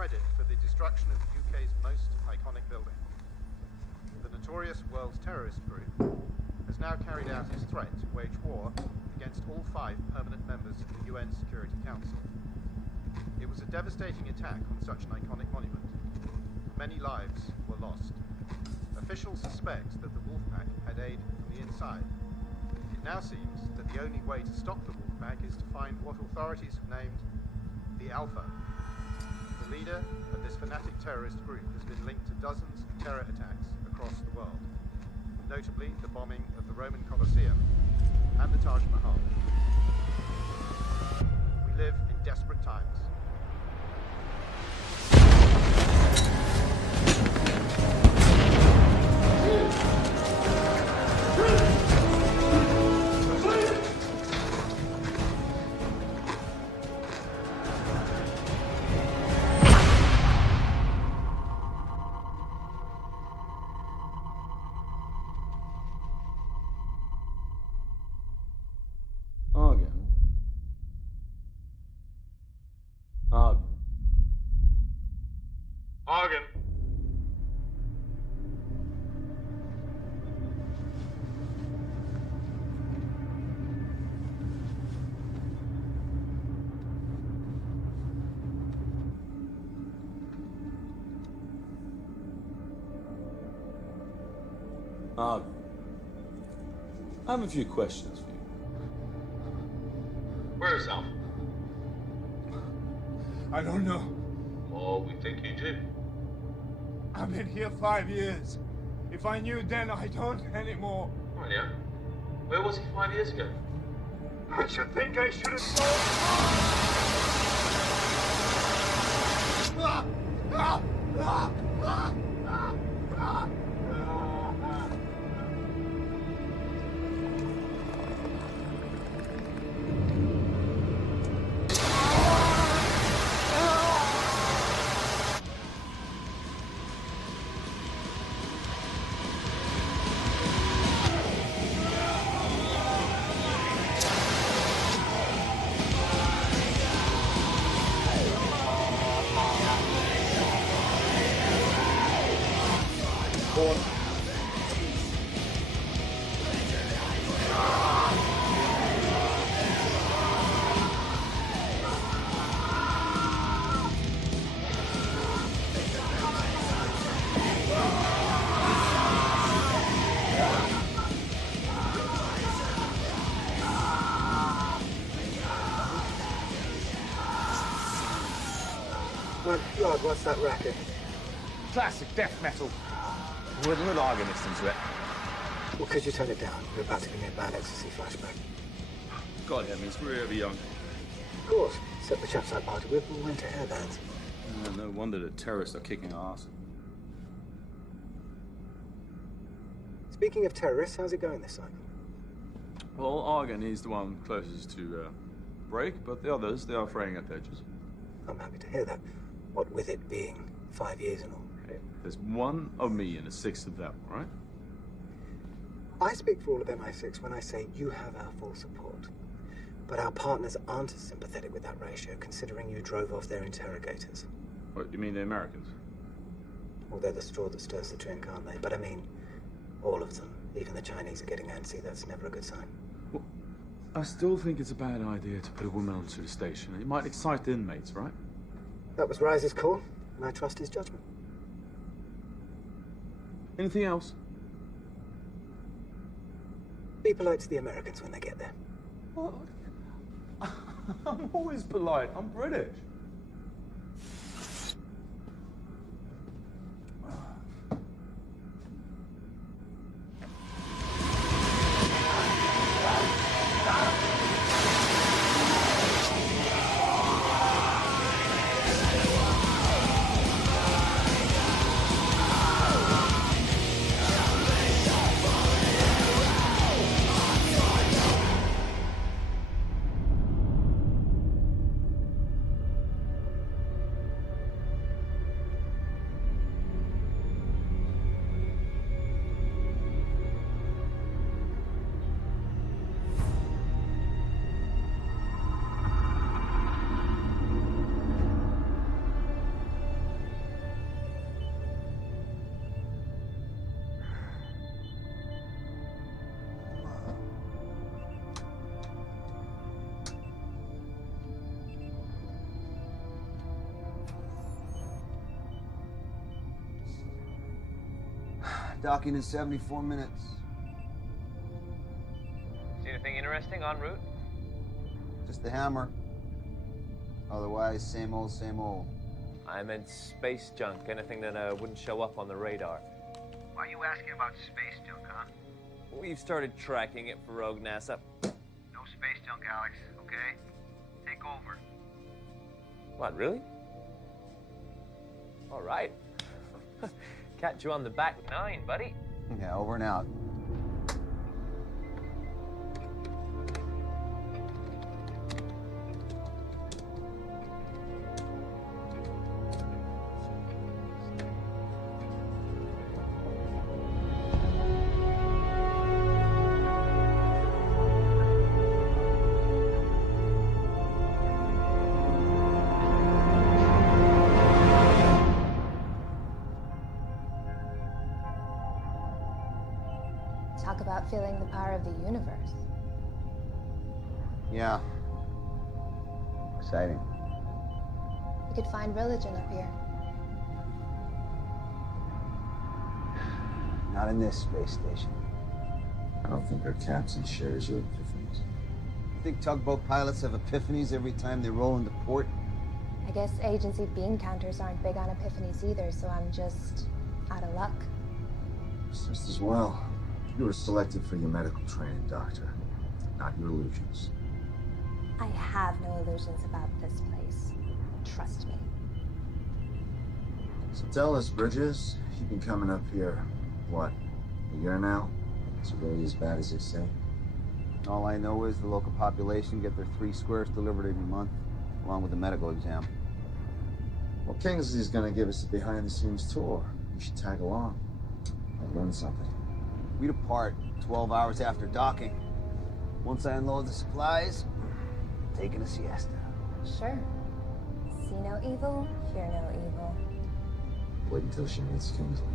credit for the destruction of the UK's most iconic building. The notorious world terrorist group has now carried out its threat to wage war against all 5 permanent members of the UN Security Council. It was a devastating attack on such an iconic monument. Many lives were lost. Officials suspect that the Wolfpack had aid from the inside. It now seems that the only way to stop the Wolfpack is to find what authorities have named the Alpha. The leader of this fanatic terrorist group has been linked to dozens of terror attacks across the world, notably the bombing of the Roman Colosseum and the Taj Mahal. We live in desperate times. I have a few questions for you. Where is Alf? I don't know. Oh, we think you do. I've been here 5 years. If I knew then, I don't anymore. Oh, yeah. Where was he 5 years ago? I should think I should have known. God, what's that racket? Classic death metal. Wouldn't argue listening to it. Well, could you turn it down? You're about to give me a bad ecstasy flashback. God, that means we're really young. Of course. Except the chaps I party with all went to hairbands. No wonder the terrorists are kicking our ass. Speaking of terrorists, how's it going this cycle? Well, Argon is the one closest to break, but the others, they are fraying at the edges. I'm happy to hear that. What with it being 5 years and all. There's one of me and a sixth of them, right? I speak for all of MI6 when I say you have our full support. But our partners aren't as sympathetic with that ratio, considering you drove off their interrogators. What, you mean the Americans? Well, they're the straw that stirs the drink, aren't they? But I mean, all of them. Even the Chinese are getting antsy. That's never a good sign. Well, I still think it's a bad idea to put a woman onto the station. It might excite the inmates, right? That was Rise's call, and I trust his judgment. Anything else? Be polite to the Americans when they get there. What? I'm always polite. I'm British. Docking in 74 minutes. See anything interesting en route? Just the hammer. Otherwise, same old, same old. I meant space junk, anything that wouldn't show up on the radar. Why are you asking about space junk, huh? We've started tracking it for rogue NASA. No space junk, Alex, okay? Take over. What, really? All right. Catch you on the back nine, buddy. Yeah, over and out. Talk about feeling the power of the universe. Yeah. Exciting. We could find religion up here. Not in this space station. I don't think our captain shares your epiphanies. You think tugboat pilots have epiphanies every time they roll into port? I guess agency bean counters aren't big on epiphanies either, so I'm just out of luck. It's just as well. You were selected for your medical training, Doctor, not your illusions. I have no illusions about this place. Trust me. So tell us, Bridges, you've been coming up here, what, a year now? Is it really as bad as they say? All I know is the local population get their 3 squares delivered every month, along with the medical exam. Well, Kingsley's gonna give us a behind-the-scenes tour. You should tag along. I'll learn something. We depart 12 hours after docking. Once I unload the supplies, taking a siesta. Sure. See no evil, hear no evil. Wait until she meets Kingsley.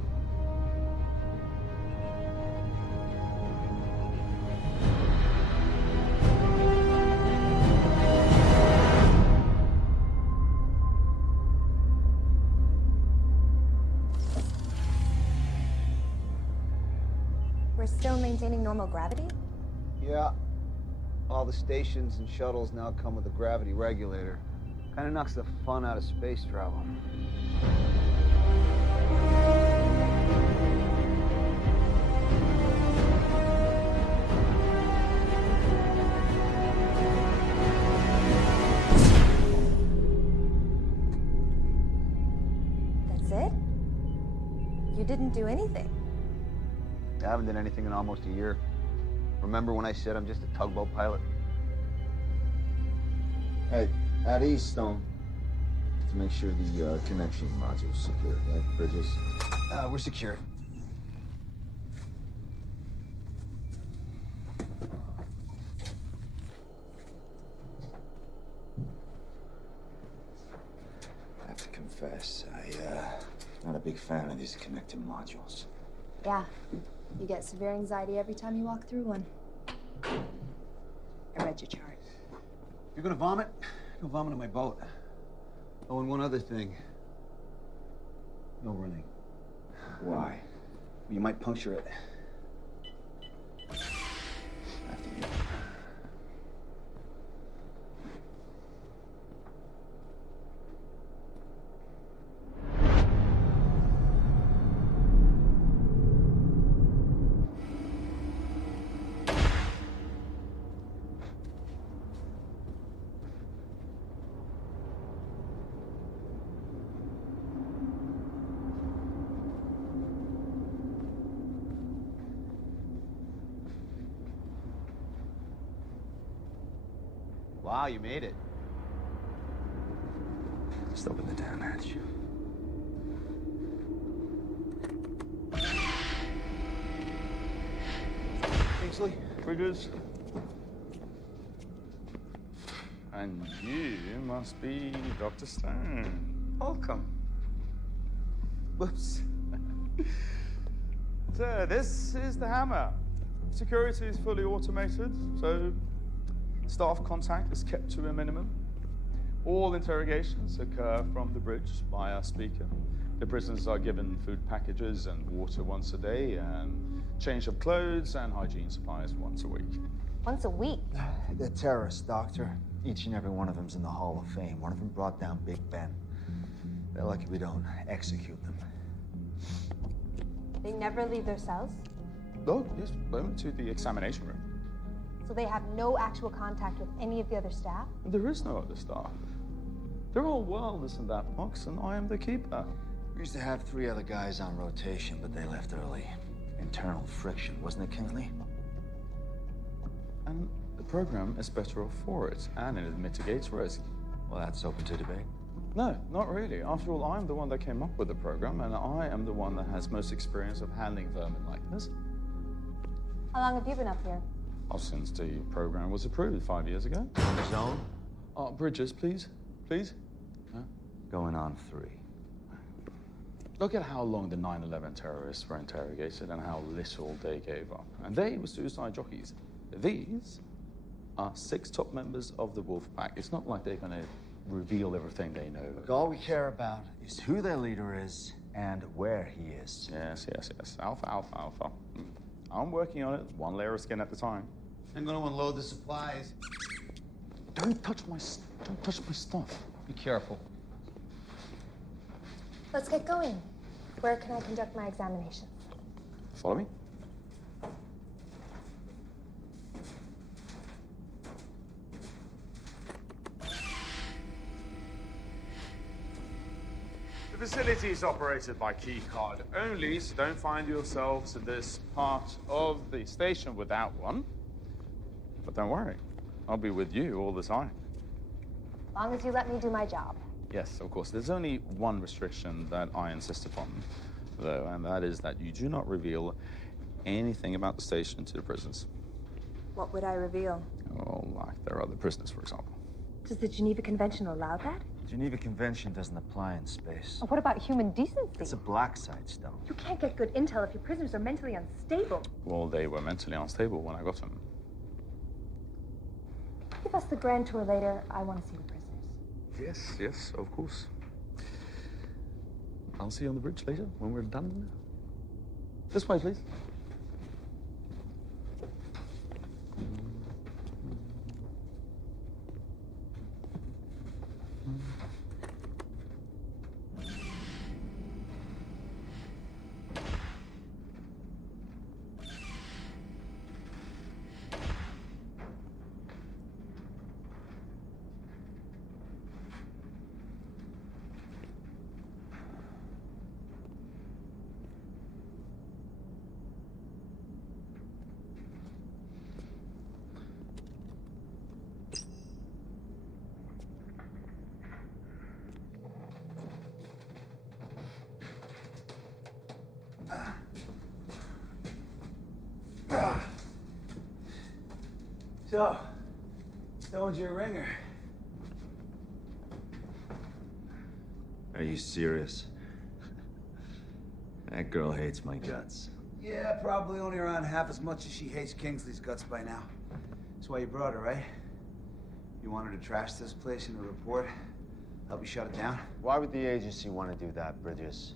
We're still maintaining normal gravity? Yeah. All the stations and shuttles now come with a gravity regulator. Kind of knocks the fun out of space travel. That's it? You didn't do anything. I haven't done anything in almost a year. Remember when I said I'm just a tugboat pilot? Hey, at Eaststone, to make sure the connection module's secure, right, Bridges? We're secure. I have to confess, not a big fan of these connecting modules. Yeah. You get severe anxiety every time you walk through one. I read your chart. You're gonna vomit? Go vomit on my boat. Oh, and one other thing. No running. Why? You might puncture it. After you. Wow, you made it. Just open the damn hatch. Kingsley? Bridges. And you must be Dr. Stone. Welcome. Whoops. So this is the hammer. Security is fully automated, so staff contact is kept to a minimum. All interrogations occur from the bridge by a speaker. The prisoners are given food packages and water once a day, and change of clothes and hygiene supplies once a week. Once a week? They're terrorists, Doctor. Each and every one of them's in the Hall of Fame. One of them brought down Big Ben. They're lucky we don't execute them. They never leave their cells? Oh, yes, went to the examination room. So they have no actual contact with any of the other staff? There is no other staff. They're all wildest in that box, and I am the keeper. We used to have 3 other guys on rotation, but they left early. Internal friction, wasn't it, Kingsley? And the program is better off for it, and it mitigates risk. Well, that's open to debate. No, not really. After all, I'm the one that came up with the program, and I am the one that has most experience of handling vermin like this. How long have you been up here? Oh, since the program was approved 5 years ago. On his own? Bridges, please. Please? Huh? Going on 3. Look at how long the 9/11 terrorists were interrogated and how little they gave up. And they were suicide jockeys. These are 6 top members of the Wolf Pack. It's not like they're going to reveal everything they know. Look, all we care about is who their leader is and where he is. Yes. Alpha. I'm working on it, 1 layer of skin at a time. I'm going to unload the supplies. Don't touch my stuff. Be careful. Let's get going. Where can I conduct my examinations? Follow me. The facility is operated by key card only, so don't find yourselves in this part of the station without one. But don't worry, I'll be with you all the time. As long as you let me do my job. Yes, of course. There's only one restriction that I insist upon, though, and that is that you do not reveal anything about the station to the prisoners. What would I reveal? Oh, like their other prisoners, for example. Does the Geneva Convention allow that? The Geneva Convention doesn't apply in space. What about human decency? It's a black site, Stone. You can't get good intel if your prisoners are mentally unstable. Well, they were mentally unstable when I got them. Give us the grand tour later. I want to see the prisoners. Yes, of course. I'll see you on the bridge later when we're done. This way, please. So, Stone's your ringer. Are you serious? That girl hates my guts. Yeah, probably only around half as much as she hates Kingsley's guts by now. That's why you brought her, right? You want her to trash this place in a report? Help you shut it down? Why would the agency want to do that, Bridges?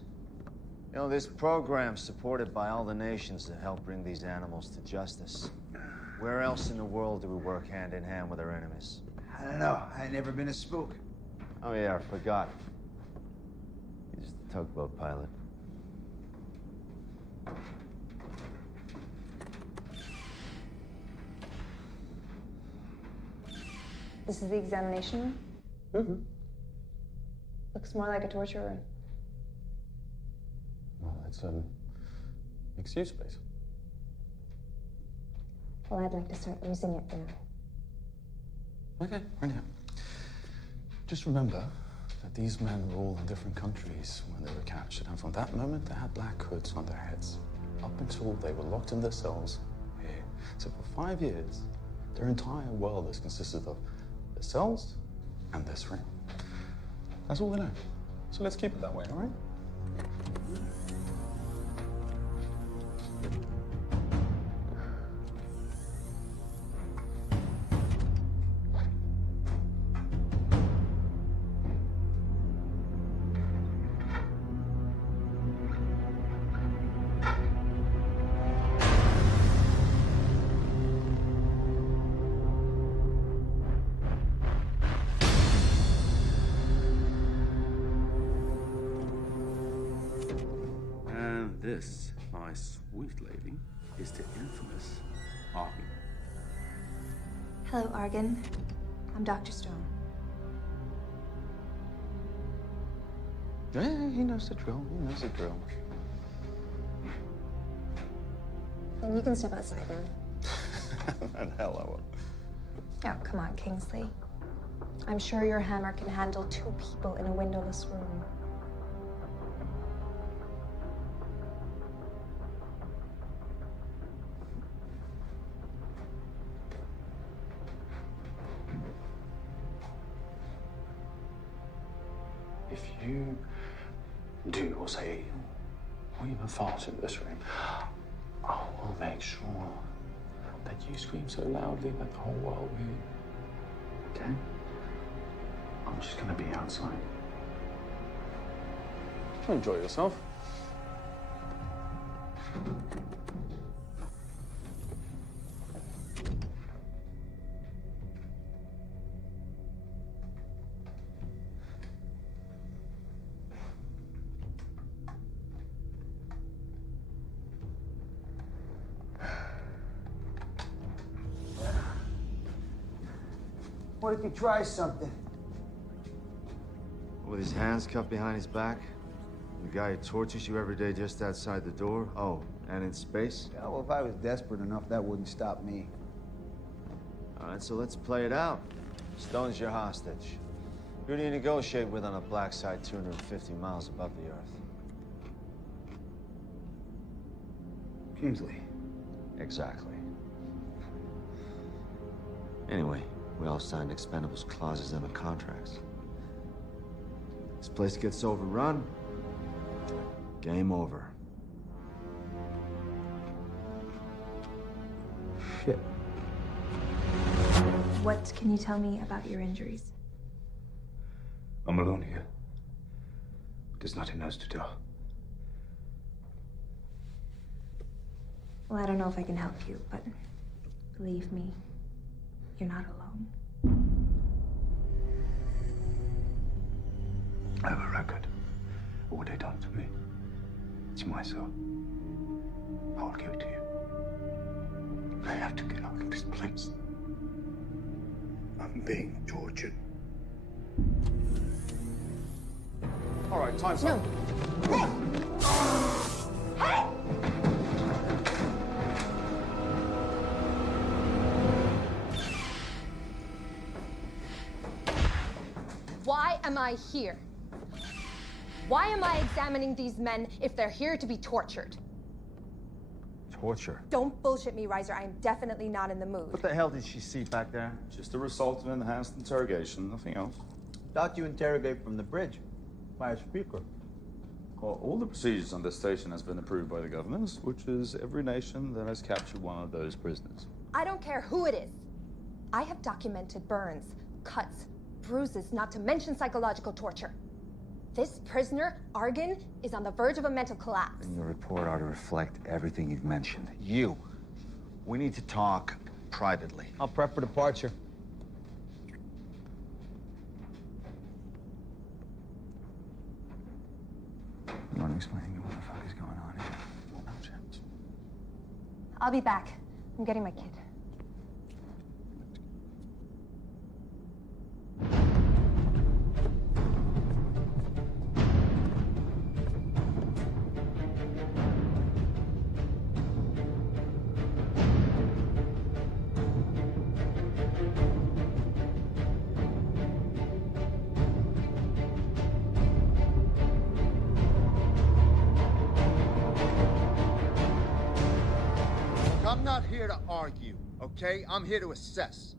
You know, this program's supported by all the nations that help bring these animals to justice. Where else in the world do we work hand in hand with our enemies? I don't know. I ain't never been a spook. Oh yeah, I forgot. He's the tugboat pilot. This is the examination room? Mm-hmm. Looks more like a torture room. Well, it's mixed-use space. Well, I'd like to start using it now. Okay, right now. Just remember that these men were all in different countries when they were captured, and from that moment they had black hoods on their heads, up until they were locked in their cells here. So for 5 years, their entire world has consisted of their cells and this ring. That's all they know. So let's keep it that way, all right? this, my sweet lady, is the infamous Argon. Hello, Argon. I'm Dr. Stone. Yeah, he knows the drill. He knows the drill. And you can step outside now. And hell I will. Oh, come on, Kingsley. I'm sure your hammer can handle 2 people in a windowless room. If you do or say, or even fart in this room, I will make sure that you scream so loudly that the whole world will hear you. Okay? I'm just gonna be outside. Enjoy yourself. What if you try something? With his hands cuffed behind his back? The guy who tortures you every day just outside the door? Oh, and in space? Yeah, well, if I was desperate enough, that wouldn't stop me. All right, so let's play it out. Stone's your hostage. Who do you negotiate with on a black site 250 miles above the Earth? Kingsley. Exactly. Anyway, we all signed expendables clauses in the contracts. This place gets overrun, game over. Shit. What can you tell me about your injuries? I'm alone here. There's nothing else to tell. Well, I don't know if I can help you, but believe me, you're not alone. I have a record of what they done to me. It's my soul. I'll give it to you. I have to get out of this place. I'm being tortured. All right, time's up. Why am I here? Why am I examining these men if they're here to be tortured? Torture? Don't bullshit me, Reiser. I am definitely not in the mood. What the hell did she see back there? Just a result of enhanced interrogation, nothing else. Thought you interrogate from the bridge by a speaker. Well, all the procedures on this station has been approved by the governments, which is every nation that has captured one of those prisoners. I don't care who it is. I have documented burns, cuts, bruises, not to mention psychological torture. This prisoner, Argon, is on the verge of a mental collapse. And your report ought to reflect everything you've mentioned. You. We need to talk privately. I'll prep for departure. You want to explain to me what the fuck is going on here? No, James. I'll be back. I'm getting my kid. I'm not here to argue, okay? I'm here to assess.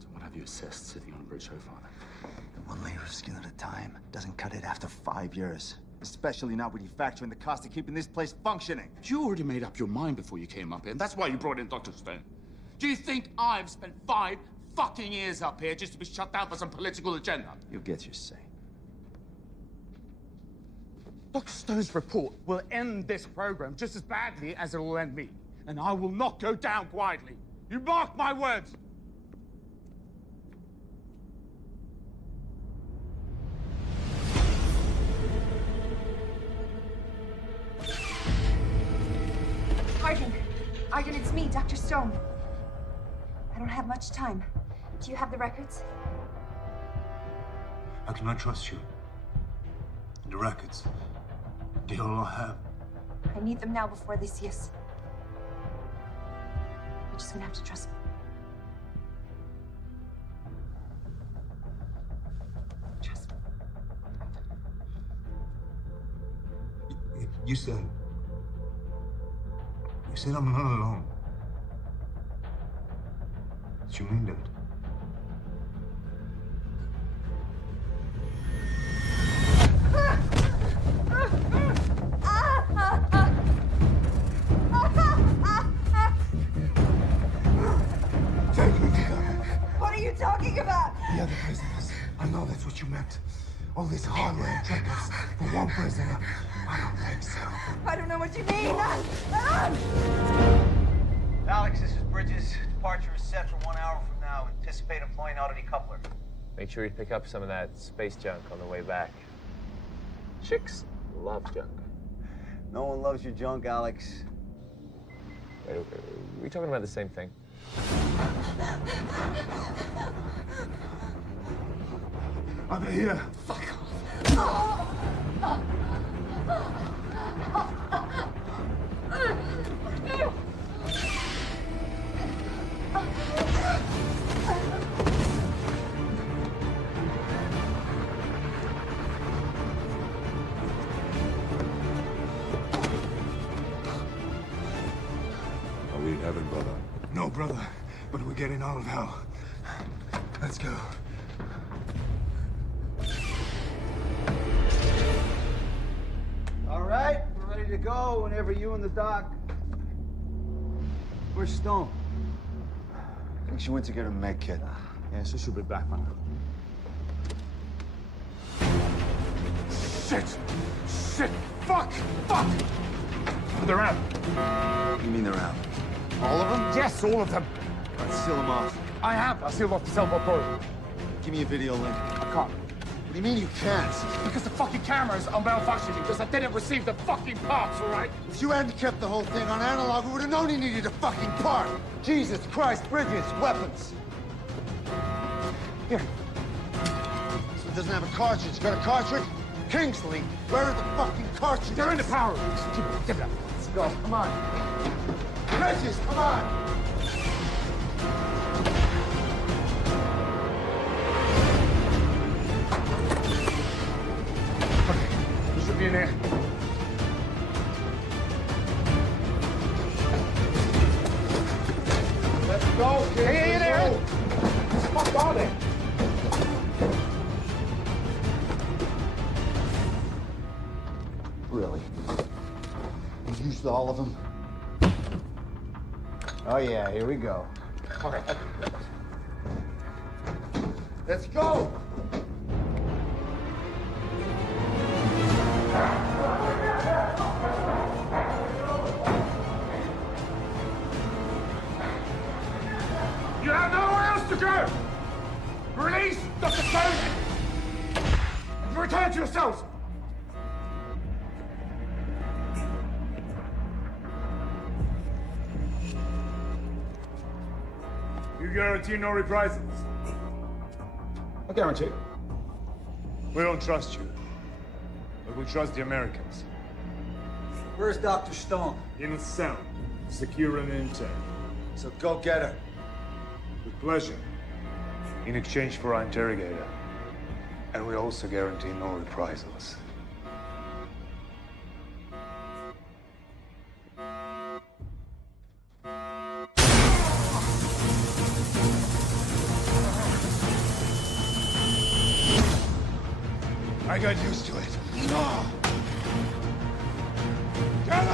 So what have you assessed sitting on a bridge so far, then? One layer of skin at a time doesn't cut it after 5 years. Especially not when you factor in the cost of keeping this place functioning. You already made up your mind before you came up here, and that's why you brought in Dr. Stone. Do you think I've spent 5 fucking years up here just to be shut down for some political agenda? You'll get your say. Dr. Stone's report will end this program just as badly as it will end me. And I will not go down quietly. You mark my words. Arden, it's me, Dr. Stone. I don't have much time. Do you have the records? I cannot trust you. The records. They all I have. I need them now before they see us. You're just gonna have to trust me. Trust me. You said I'm not alone. Did you mean that? Take me there. What are you talking about? The other prisoners. I know that's what you meant. All this hardware and trinkets for one prisoner. I don't think so. I don't know what you mean. Alex, this is Bridges. Departure is set for 1 hour from now. Anticipate employing oddity coupler. Make sure you pick up some of that space junk on the way back. Chicks love junk. No one loves your junk, Alex. Wait, are we talking about the same thing? Over here. Fuck off. Are we in heaven, brother? No, brother. But we're getting out of hell. Let's go. All right, we're ready to go whenever you and the doc. Where's Stone? I think she went to get her med kit. Yeah, so she'll be back, man. Shit! Shit! Fuck! Fuck! They're out. You mean they're out? All of them? Yes, all of them. All right, seal them off. I have. I sealed off the cell phone. Give me a video link. I can't. What do you mean you can't? Because the fucking cameras are malfunctioning because I didn't receive the fucking parts, all right? If you hadn't kept the whole thing on analog, we would have known you needed a fucking part. Jesus Christ, Bridges, weapons. Here. This one doesn't have a cartridge. Got a cartridge? Kingsley, where are the fucking cartridges? They're in the power rooms. Give it up. Let's go. Come on. Bridges, come on. Okay, you should be in there. Let's go, kid. Hey, in there. What the fuck are they? Really? You used all of them? Oh yeah, here we go. Okay. Let's go! You have nowhere else to go! Release Dr. Stone and return to yourselves! You guarantee no reprisals? I guarantee. We don't trust you, but we trust the Americans. Where's Dr. Stone? In a cell, secure and intact. So go get her. With pleasure. In exchange for our interrogator. And we also guarantee no reprisals. I got used to it. No! Get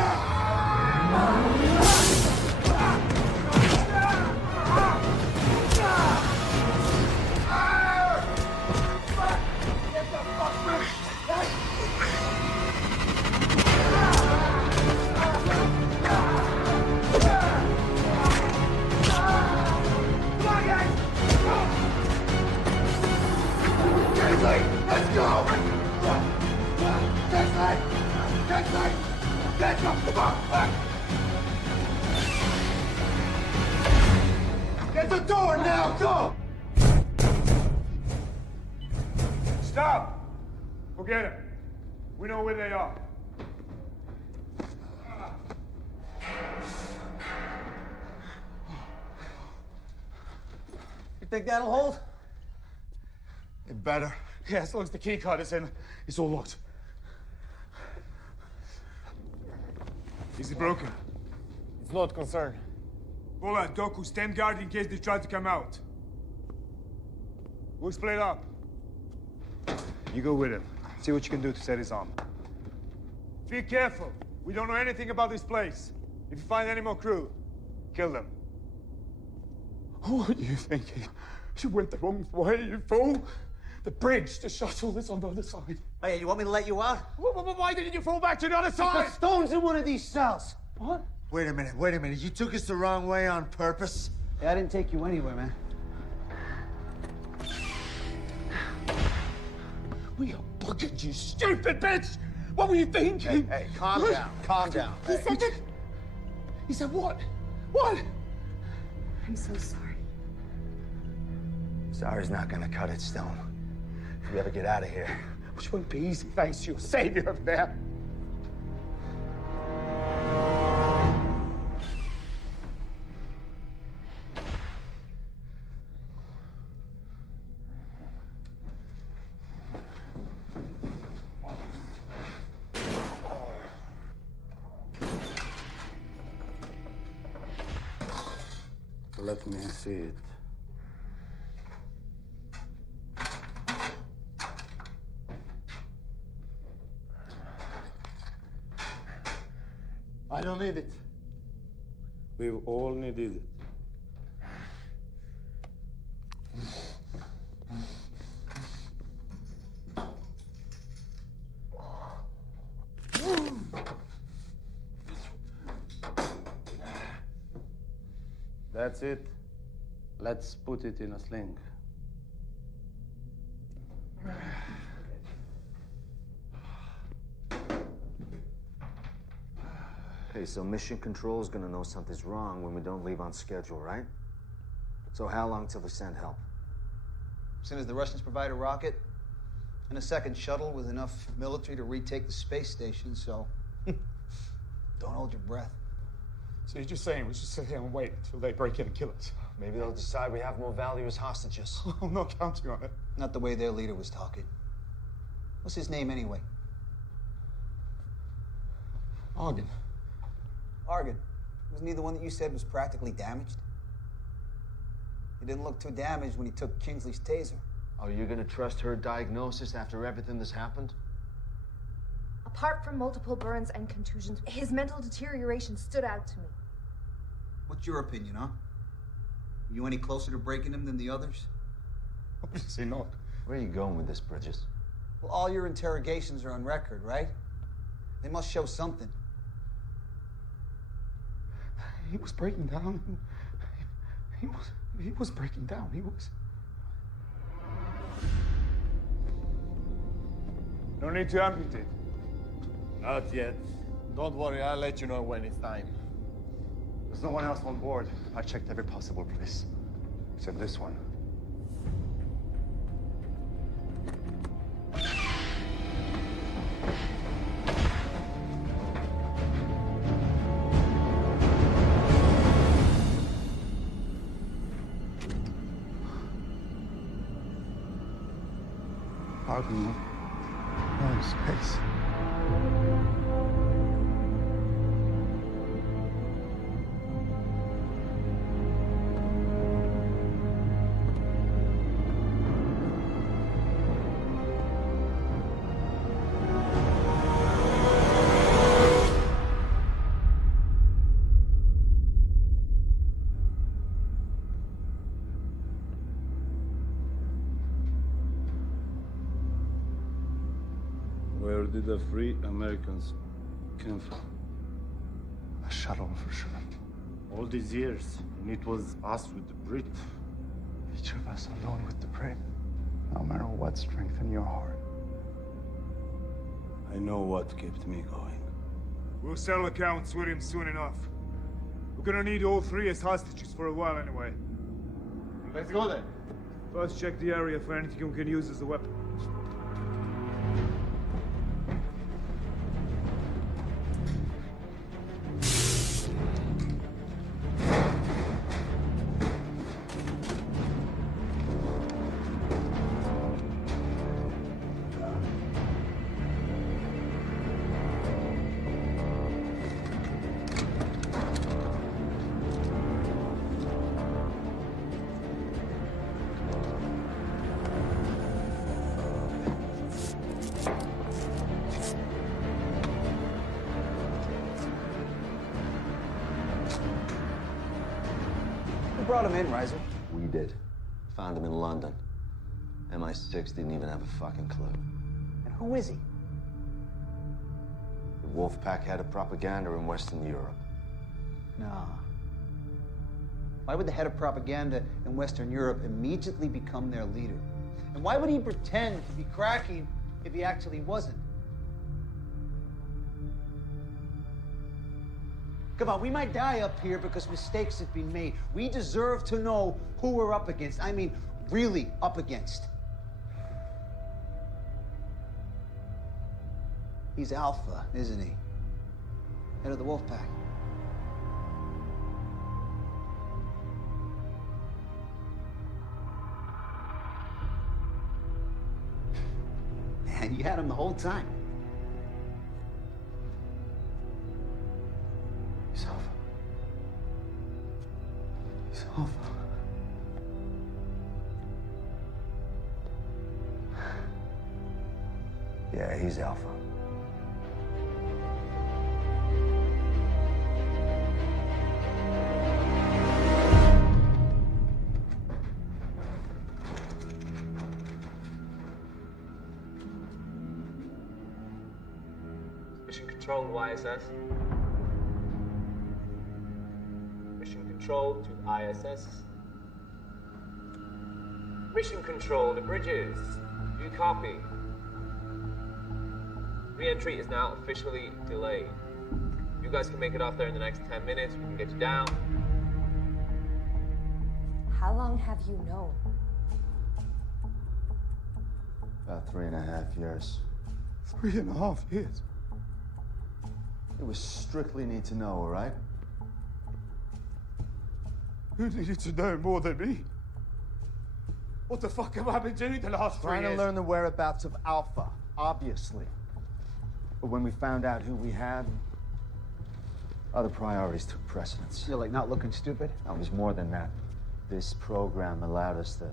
Let's go! Get the fuck back! Get the door now, go! Stop! Forget it. We know where they are. You think that'll hold? It better. Yeah, as long as the key card is in, it's all locked. Is it broken? It's not concerned. Bola, Doku, stand guard in case they try to come out. We'll split up. You go with him. See what you can do to set his arm. Be careful. We don't know anything about this place. If you find any more crew, kill them. What are you thinking? You went the wrong way, you fool. The bridge, the shuttle is on the other side. Hey, you want me to let you out? Why didn't you fall back to the other side? The stone's in one of these cells. What? Wait a minute. You took us the wrong way on purpose? Yeah, I didn't take you anywhere, man. We are bugging, you stupid bitch! What were you thinking? Hey, calm down, calm down. He said that... He said what? What? I'm so sorry. Sorry's not gonna cut it, Stone. If we ever get out of here. Which won't be easy, thanks to your savior over there. Let me see it. I don't need it. We've all needed it. That's it. Let's put it in a sling. Okay, so mission control is gonna know something's wrong when we don't leave on schedule, right? So how long till they send help? As soon as the Russians provide a rocket and a second shuttle with enough military to retake the space station, so don't hold your breath. So you're just saying we should sit here and wait until they break in and kill us? Maybe they'll decide we have more value as hostages. I'm not counting on it. Not the way their leader was talking. What's his name anyway? Argon. Argon. Wasn't he the one that you said was practically damaged? He didn't look too damaged when he took Kingsley's taser. Are you gonna trust her diagnosis after everything that's happened? Apart from multiple burns and contusions, his mental deterioration stood out to me. What's your opinion, huh? Are you any closer to breaking him than the others? Obviously not. Where are you going with this, Bridges? Well, all your interrogations are on record, right? They must show something. He was breaking down. He was breaking down. He was. No need to amputate. Not yet. Don't worry, I'll let you know when it's time. There's no one else on board. I checked every possible place, except this one. Argon. No space. Where did the free Americans come from? A shuttle, for sure. All these years, and it was us with the Brit. Each of us alone with the Brit. No matter what strengthened your heart. I know what kept me going. We'll settle accounts with him soon enough. We're gonna need all three as hostages for a while anyway. Let's go then. First, check the area for anything you can use as a weapon. Who brought him in, Reiser? We did. Found him in London. MI6 didn't even have a fucking clue. And who is he? The Wolfpack had a propaganda in Western Europe. Nah. Why would the head of propaganda in Western Europe immediately become their leader? And why would he pretend to be cracking if he actually wasn't? Come on, we might die up here because mistakes have been made. We deserve to know who we're up against. I mean, really up against. He's Alpha, isn't he? Head of the Wolfpack. Man, you had him the whole time. He's Alpha. He's Alpha. Yeah, he's Alpha. Mission Control YSS. Mission Control to ISS. Mission Control to Bridges. Do you copy? Re-entry is now officially delayed. You guys can make it off there in the next 10 minutes. We can get you down. How long have you known? About 3.5 years. 3.5 years? It was strictly need to know, all right? Who needed to know more than me? What the fuck have I been doing the last 3 years? Trying to learn the whereabouts of Alpha, obviously. But when we found out who we had, other priorities took precedence. You're like not looking stupid? No, it was more than that. This program allowed us the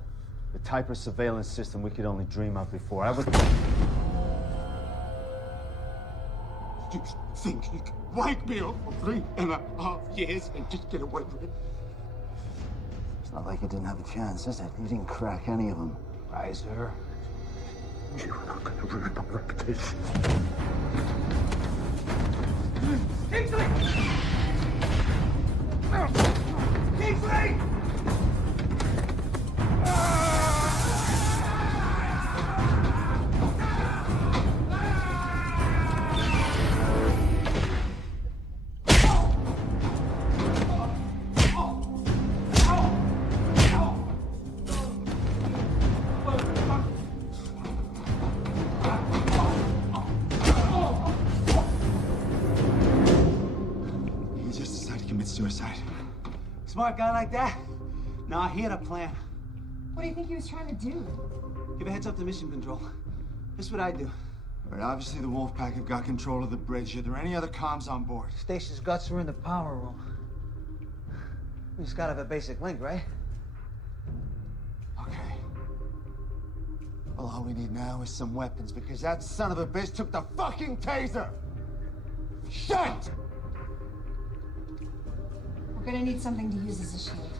type of surveillance system we could only dream of before. I was... You think you can wipe me up for 3.5 years and just get away with it? It's not like you didn't have a chance, is it? You didn't crack any of them. Reiser. You're not going to ruin my reputation. Kingsley! Kingsley! Suicide. Smart guy like that? Nah, he had a plan. What do you think he was trying to do? Give a heads up to mission control. This is what I do. All right, obviously the Wolfpack have got control of the bridge. Are there any other comms on board? Station's guts are in the power room. We just gotta have a basic link, right? Okay. Well, all we need now is some weapons, because that son of a bitch took the fucking taser! Shit! We're gonna need something to use as a shield.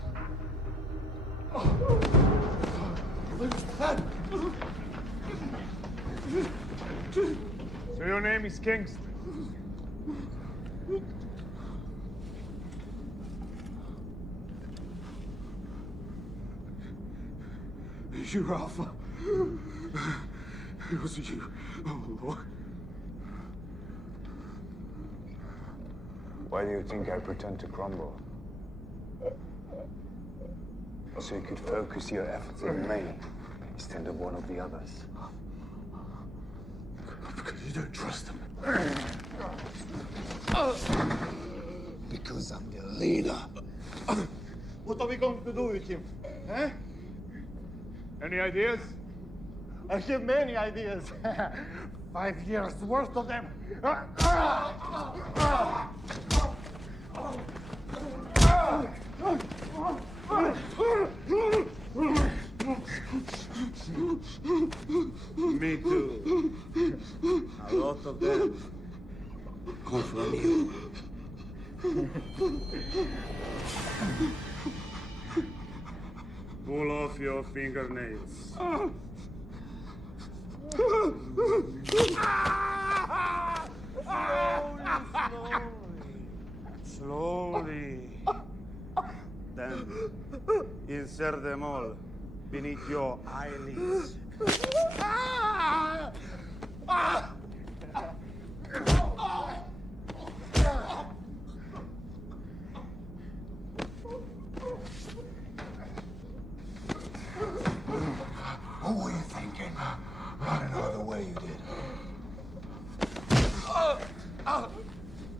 So your name is Kingston? You're Alpha. It was you. Oh, Lord. Why do you think I pretend to crumble? so you could focus your efforts on me instead of one of the others. Because you don't trust them. Because I'm the leader. What are we going to do with him? Eh? Any ideas? I have many ideas. 5 years worth of them. Me too. A lot of them come from you. Pull off your fingernails. Slowly. Then insert them all beneath your eyelids. What were you thinking? Running all the way you did.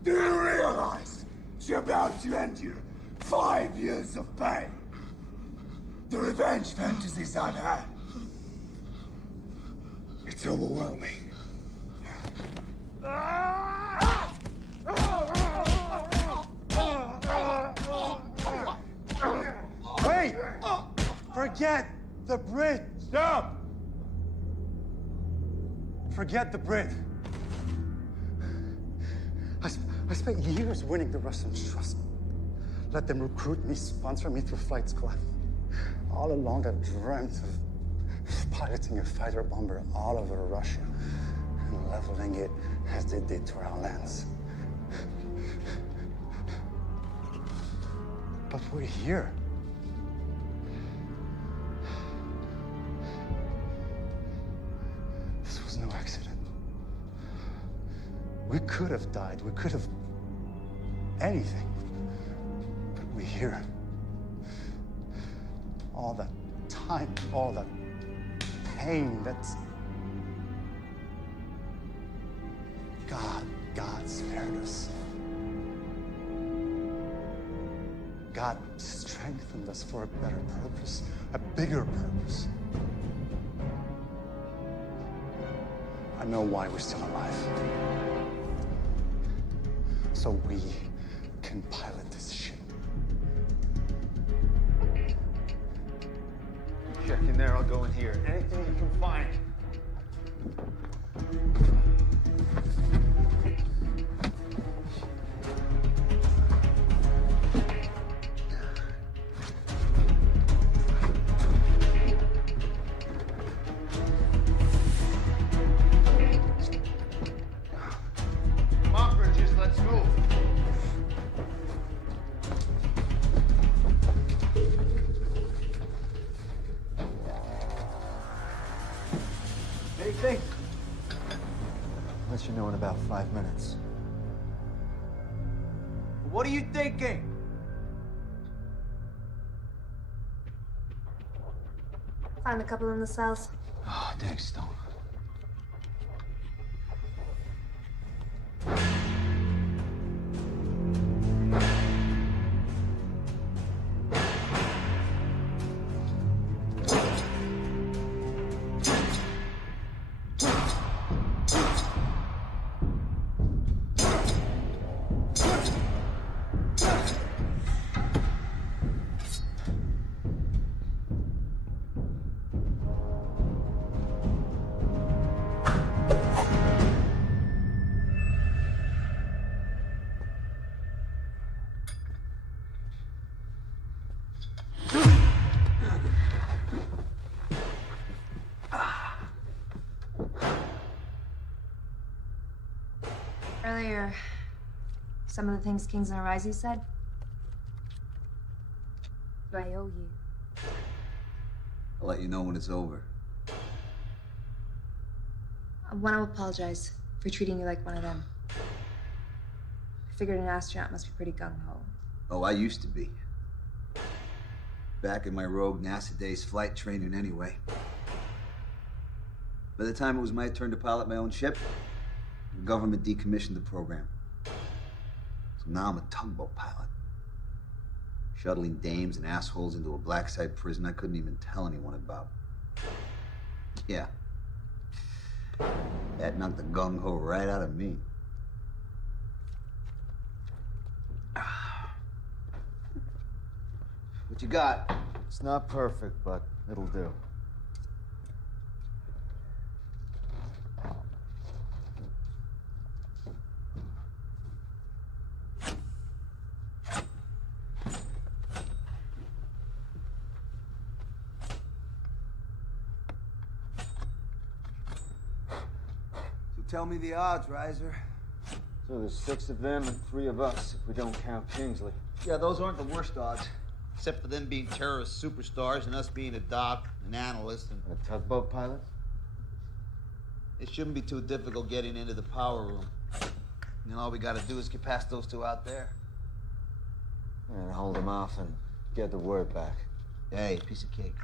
Do you realize you're about to endure 5 years of pain? The revenge fantasies I've had. It's overwhelming. Wait! Forget the Brit! Stop! Forget the Brit. I spent years winning the Russians' trust. Let them recruit me, sponsor me through flight school. All along, I've dreamt of piloting a fighter bomber all over Russia and leveling it as they did to our lands. But we're here. This was no accident. We could have died. We could have anything. But we're here. All that time, all that pain, that's... God spared us. God strengthened us for a better purpose, a bigger purpose. I know why we're still alive. So we can pilot this ship. Check in there, I'll go in here. Anything you can find. Come on, Bridges, let's move. Anything? I'll let you know in about 5 minutes. What are you thinking? Found a couple in the cells. Oh, thanks, Stone. Earlier, some of the things Kings and Arise said, I owe you. I'll let you know when it's over. I want to apologize for treating you like one of them. I figured an astronaut must be pretty gung-ho. Oh, I used to be. back in my rogue NASA days flight training anyway. By the time it was my turn to pilot my own ship, the government decommissioned the program. So now I'm a tugboat pilot. Shuttling dames and assholes into a black-side prison I couldn't even tell anyone about. Yeah. That knocked the gung-ho right out of me. What you got? It's not perfect, but it'll do. Tell me the odds, Riser. So there's 6 of them and 3 of us, if we don't count Kingsley. Yeah, those aren't the worst odds. Except for them being terrorist superstars and us being a doc, an analyst, and a tugboat pilot? It shouldn't be too difficult getting into the power room. And then all we gotta do is get past those 2 out there. And hold them off and get the word back. Hey, piece of cake.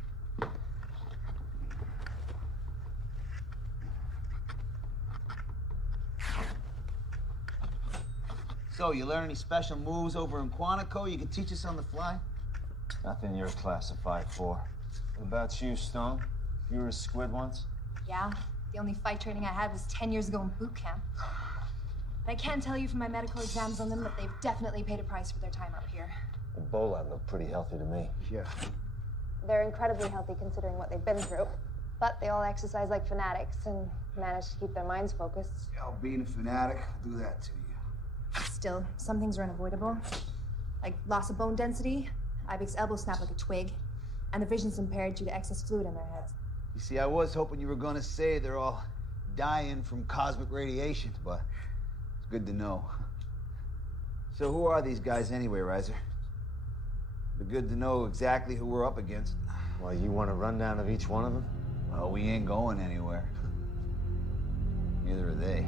So, you learn any special moves over in Quantico you can teach us on the fly? Nothing you're classified for. What about you, Stone? You were a squid once? Yeah, the only fight training I had was 10 years ago in boot camp. But I can tell you from my medical exams on them that they've definitely paid a price for their time up here. Ebola looked pretty healthy to me. Yeah. They're incredibly healthy considering what they've been through. But they all exercise like fanatics and manage to keep their minds focused. Yeah, being a fanatic will do that to you. Still, some things are unavoidable. Like loss of bone density, Ibex elbow snap like a twig, and the vision's impaired due to excess fluid in their heads. You see, I was hoping you were gonna say they're all dying from cosmic radiation, but it's good to know. So who are these guys anyway, Riser? It'd be good to know exactly who we're up against. Well, you want a rundown of each one of them? Well, we ain't going anywhere. Neither are they.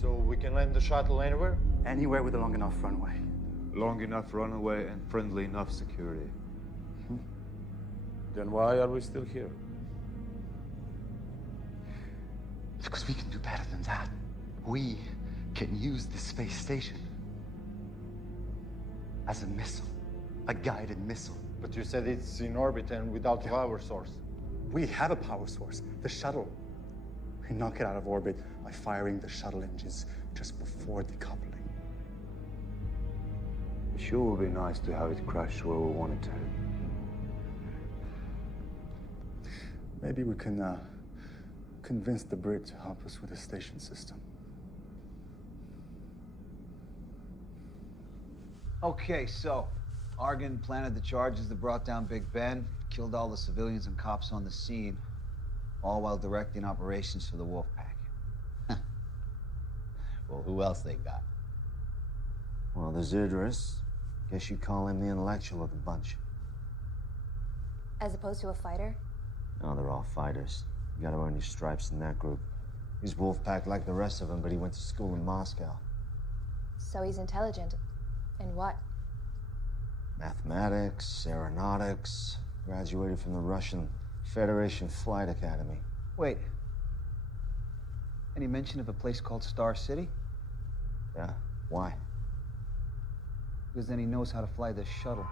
So we can land the shuttle anywhere? Anywhere with a long enough runway. Long enough runway and friendly enough security. Then why are we still here? Because we can do better than that. We can use the space station as a missile, a guided missile. But you said it's in orbit and without power source. We have a power source, the shuttle. We knock it out of orbit by firing the shuttle engines just before decoupling. It sure would be nice to have it crash where we want it to. Maybe we can convince the Brit to help us with the station system. Okay, so Argon planted the charges that brought down Big Ben, killed all the civilians and cops on the scene, all while directing operations for the Wolfpack. Well, who else they got? Well, there's Idris. Guess you'd call him the intellectual of the bunch. As opposed to a fighter? No, they're all fighters. You gotta earn your stripes in that group. He's Wolfpack like the rest of them, but he went to school in Moscow. So he's intelligent. In what? Mathematics, aeronautics, graduated from the Russian Federation Flight Academy. Wait. Any mention of a place called Star City? Yeah, why? Because then he knows how to fly this shuttle.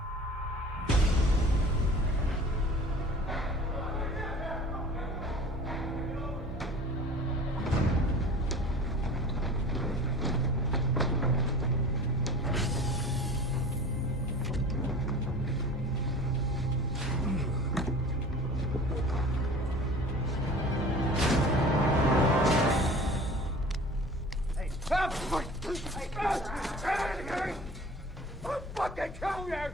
I'll fucking kill you!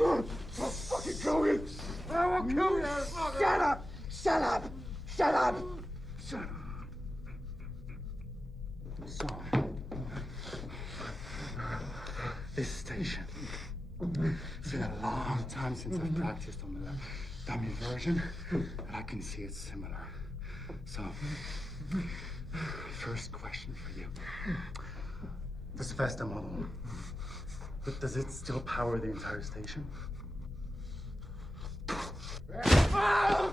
I'll fucking kill you! I will kill you! Shut up! Shut up! Shut up! Shut up! So, this station. It's been a long time since I've practiced on the dummy version, but I can see it's similar. So, First question for you. This Vesta model, but does it still power the entire station? How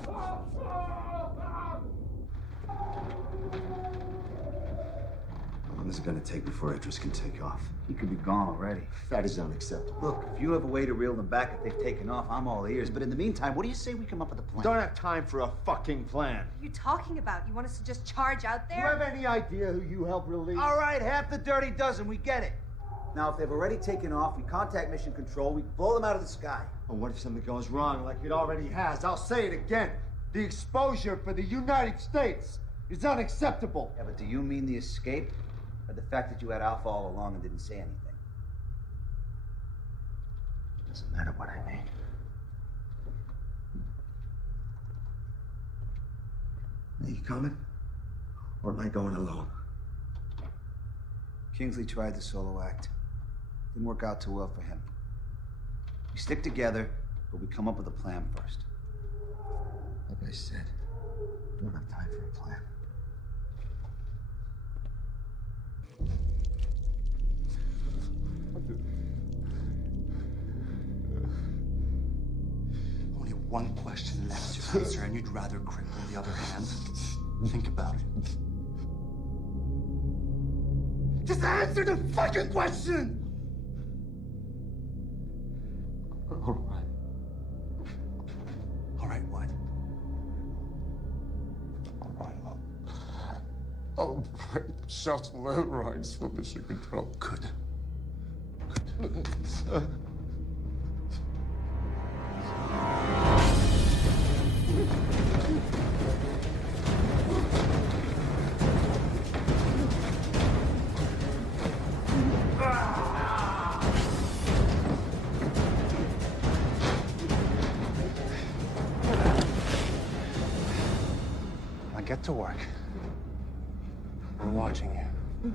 long is it gonna take before Idris can take off? He could be gone already. That is unacceptable. Look, if you have a way to reel them back if they've taken off, I'm all ears. But in the meantime, what do you say we come up with a plan? Don't have time for a fucking plan. What are you talking about? You want us to just charge out Do you there? have any idea who you helped release? All right, half the dirty dozen, we get it. Now, if they've already taken off, we contact Mission Control, we blow them out of the sky. And what if something goes wrong like it already has? I'll say it again. The exposure for the United States is unacceptable. Yeah, but do you mean the escape? Or the fact that you had Alpha all along and didn't say anything? Doesn't matter what I mean. Are you coming? Or am I going alone? Kingsley tried the solo act. Didn't work out too well for him. We stick together, but we come up with a plan first. Like I said, I don't have time for a plan. Only one question left to answer, and you'd rather cripple the other hand? Think about it. Just answer the fucking question! All right. All right, what? All right, I'll break shuttle air rights for Mission Control. Good. Now get to work. We're watching you.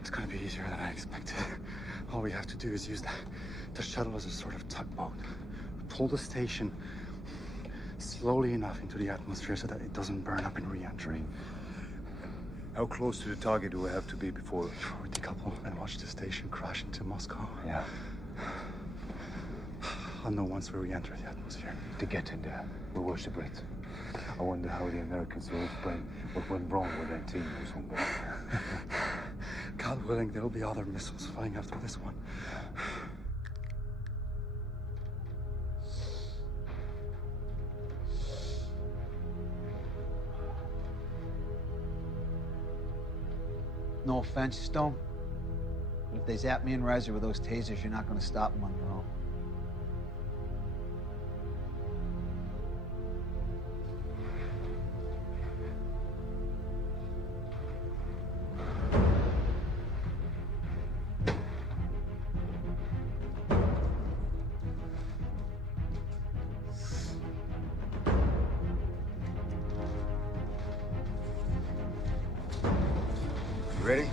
It's gonna be easier than I expected. All we have to do is use the shuttle as a sort of tugboat. Pull the station slowly enough into the atmosphere so that it doesn't burn up in re-entry. How close to the target do we have to be before we decouple and watch the station crash into Moscow? Yeah. I'll know once we re-enter the atmosphere. To get in there, we worship it. I wonder how the Americans will explain what went wrong with that team or something. God willing, there'll be other missiles flying after this one. No offense, Stone. But if they zap me and Reiser with those tasers, you're not going to stop them on your own. Ready?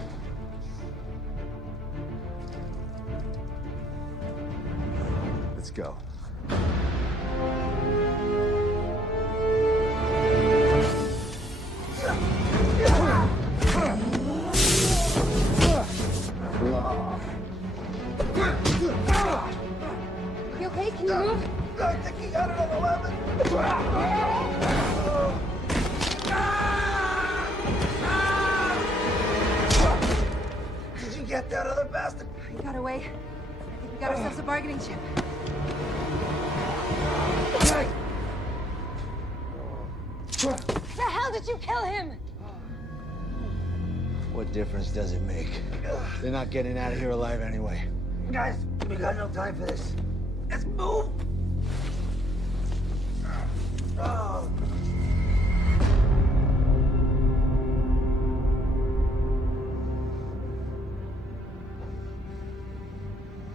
Let's go. You okay? Can you move? I think he got it on 11. Did you get that other bastard? He got away. I think we got ourselves a bargaining chip. The hell did you kill him? What difference does it make? They're not getting out of here alive anyway. Guys, we got no time for this. Let's move. Oh.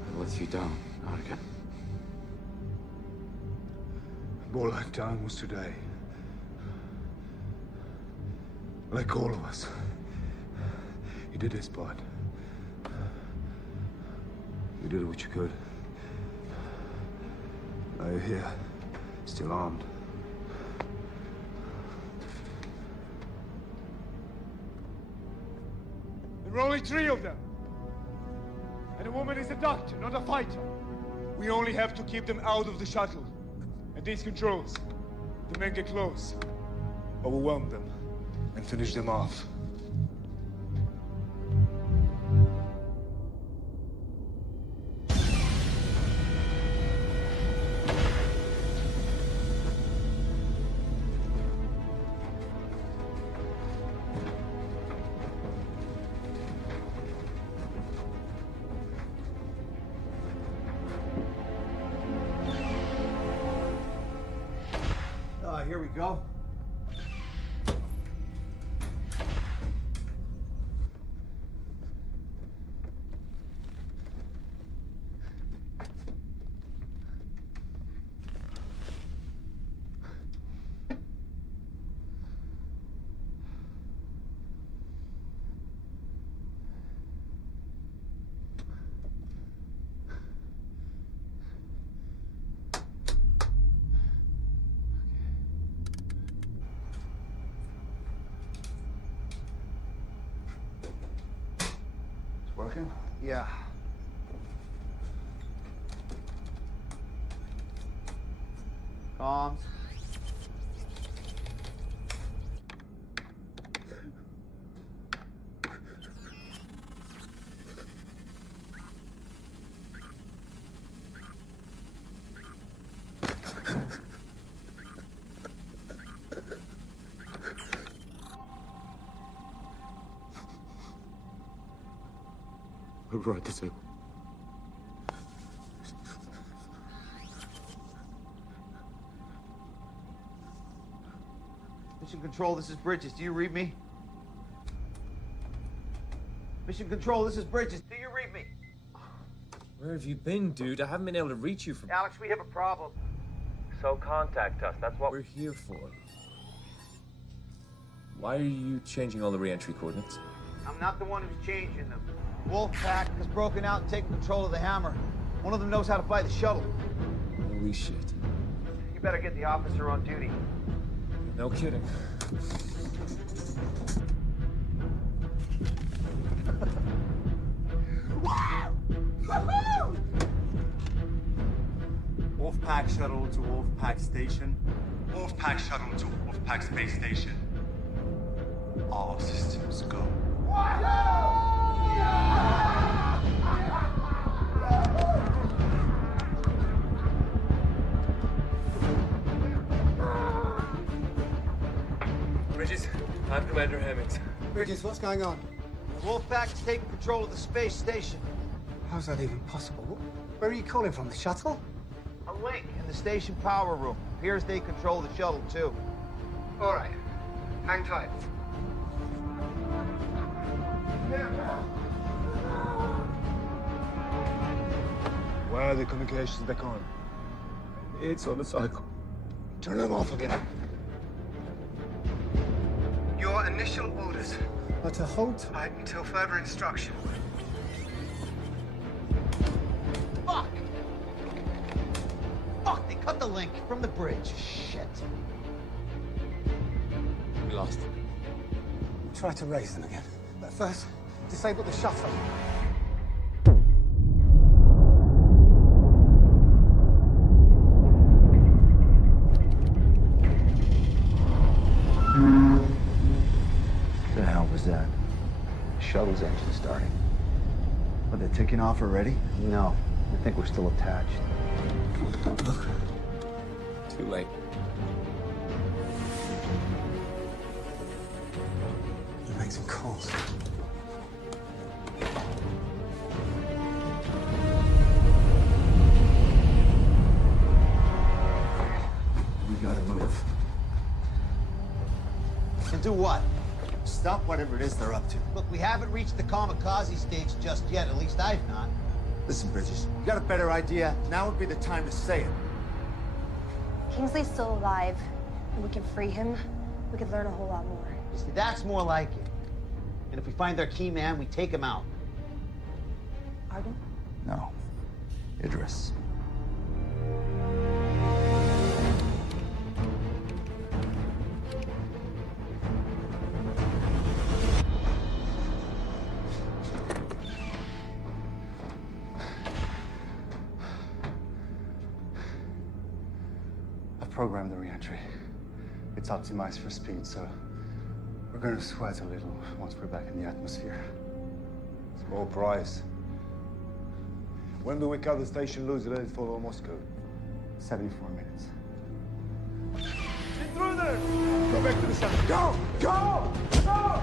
I let you down, Argan. All I've done was today. Like all of us. He did his part. You did what you could. Now you're here, still armed. There are only 3 of them. And the woman is a doctor, not a fighter. We only have to keep them out of the shuttle. And these controls, the men get close, overwhelm them, and finish them off. Here we go. Working? Yeah. Comms. Right, disable. Mission Control, this is Bridges. Do you read me? Mission Control, this is Bridges. Do you read me? Where have you been, dude? I haven't been able to reach you from... Alex, we have a problem. So contact us. That's what we're here for. Why are you changing all the re-entry coordinates? I'm not the one who's changing them. Wolfpack has broken out and taken control of the hammer. One of them knows how to fly the shuttle. Holy shit. You better get the officer on duty. No kidding. Wolfpack shuttle to Wolfpack station. Wolfpack shuttle to Wolfpack space station. All systems go. Bridges, I'm Commander Hammonds. Bridges, what's going on? The Wolfpack is taking control of the space station. How's that even possible? Where are you calling from? The shuttle? A link in the station power room. Appears they control the shuttle, too. All right. Hang tight. Where are the communications back on? It's on the cycle. Turn them off again. Your initial orders are to hold tight until further instruction. Fuck! Fuck, they cut the link from the bridge. Shit. We lost him. Try to raise them again. But first, disable the shuttle. The hell was that? The shuttle's engine starting. Are they taking off already? No. I think we're still attached. Too late. You make some calls. We gotta move. And do what? Stop whatever it is they're up to. Look, we haven't reached the kamikaze stage just yet. At least I've not. Listen, Bridges, you got a better idea? Now would be the time to say it. Kingsley's still alive, and we can free him. We could learn a whole lot more. You see, that's more like it. And if we find their key man, we take him out. Arden? No. Idris. programmed the re-entry. It's optimized for speed, so we're gonna sweat a little once we're back in the atmosphere. Small price. When do we cut the station loose and let it follow Moscow? 74 minutes. Get through there! Go back to the shuttle. Go! Go! Go!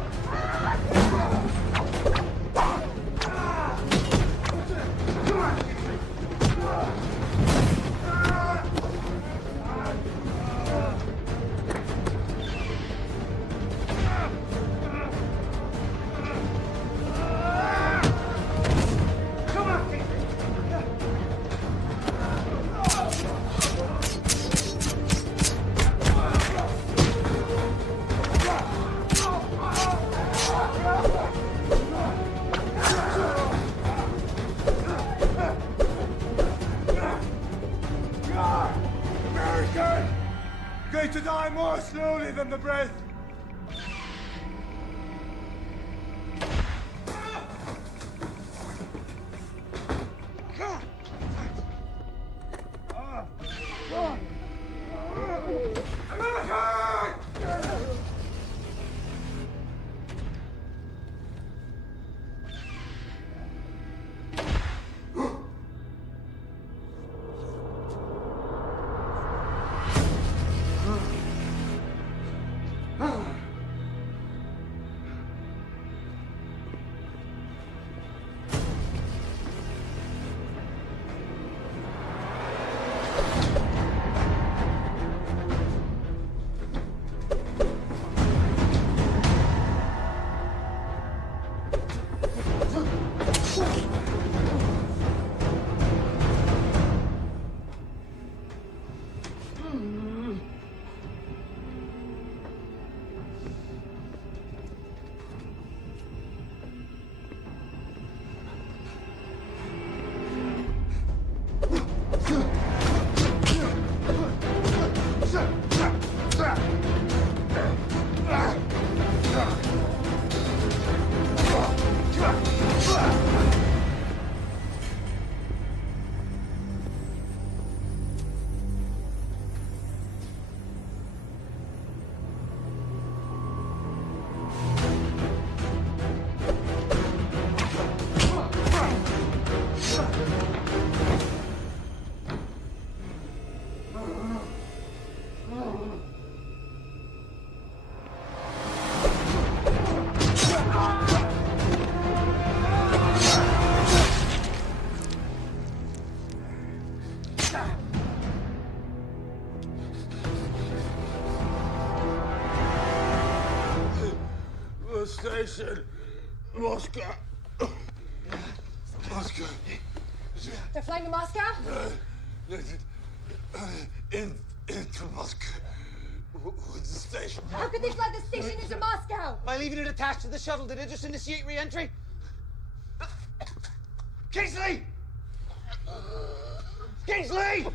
To die more slowly than the breath. Station, Moscow. Moscow. They're flying to Moscow? Into Moscow. With the station. How could they fly the station into Moscow? By leaving it attached to the shuttle, did it just initiate re-entry? Kingsley! Kingsley!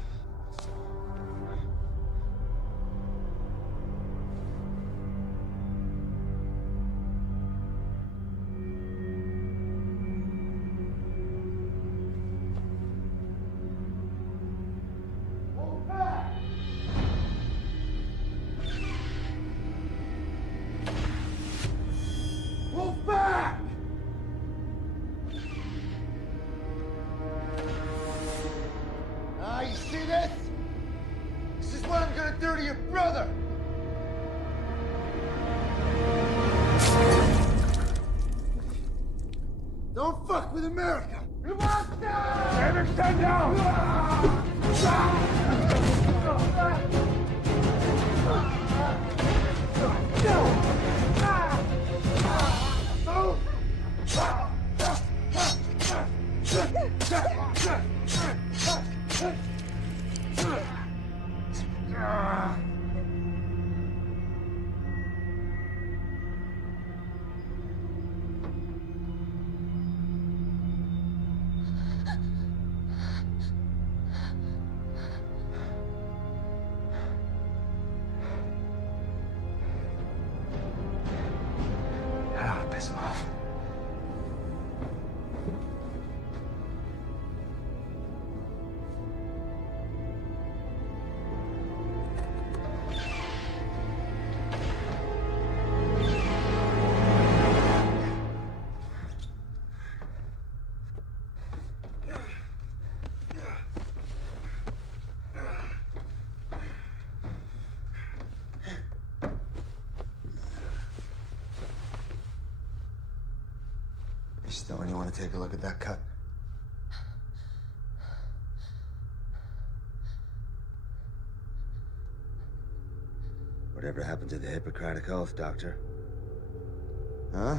Don't fuck with America! Stand down! Stone, you want to take a look at that cut? Whatever happened to the Hippocratic Oath, Doctor? Huh?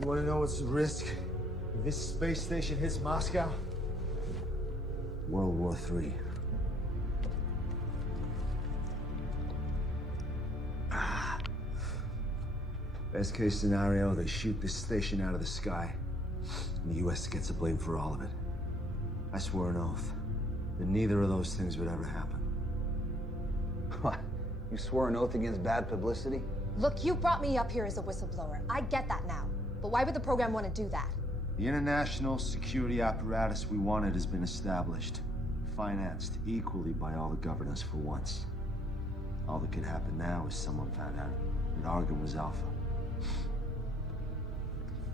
You want to know what's the risk if this space station hits Moscow? World War III. Best case scenario, they shoot this station out of the sky, and the U.S. gets the blame for all of it. I swore an oath that neither of those things would ever happen. What? You swore an oath against bad publicity? Look, you brought me up here as a whistleblower. I get that now. But why would the program want to do that? The international security apparatus we wanted has been established, financed equally by all the governors for once. All that could happen now is someone found out that Argon was Alpha.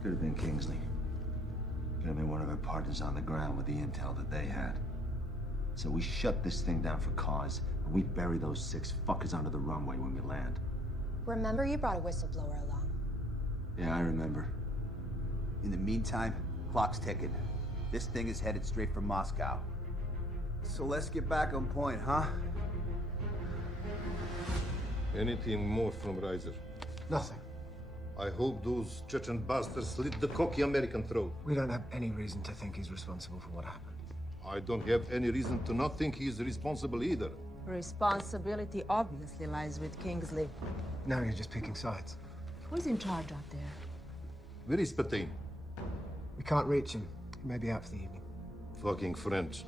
Could have been Kingsley. Could have been one of our partners on the ground with the intel that they had. So we shut this thing down for cause, and we bury those 6 fuckers under the runway when we land. Remember you brought a whistleblower along. Yeah, I remember. In the meantime, clock's ticking. This thing is headed straight for Moscow. So let's get back on point, huh? Anything more from Reiser? Nothing. I hope those Chechen bastards slit the cocky American throat. We don't have any reason to think he's responsible for what happened. I don't have any reason to not think he's responsible either. Responsibility obviously lies with Kingsley. Now you're just picking sides. Who's in charge out there? Where is Petain? We can't reach him. He may be out for the evening. Fucking French.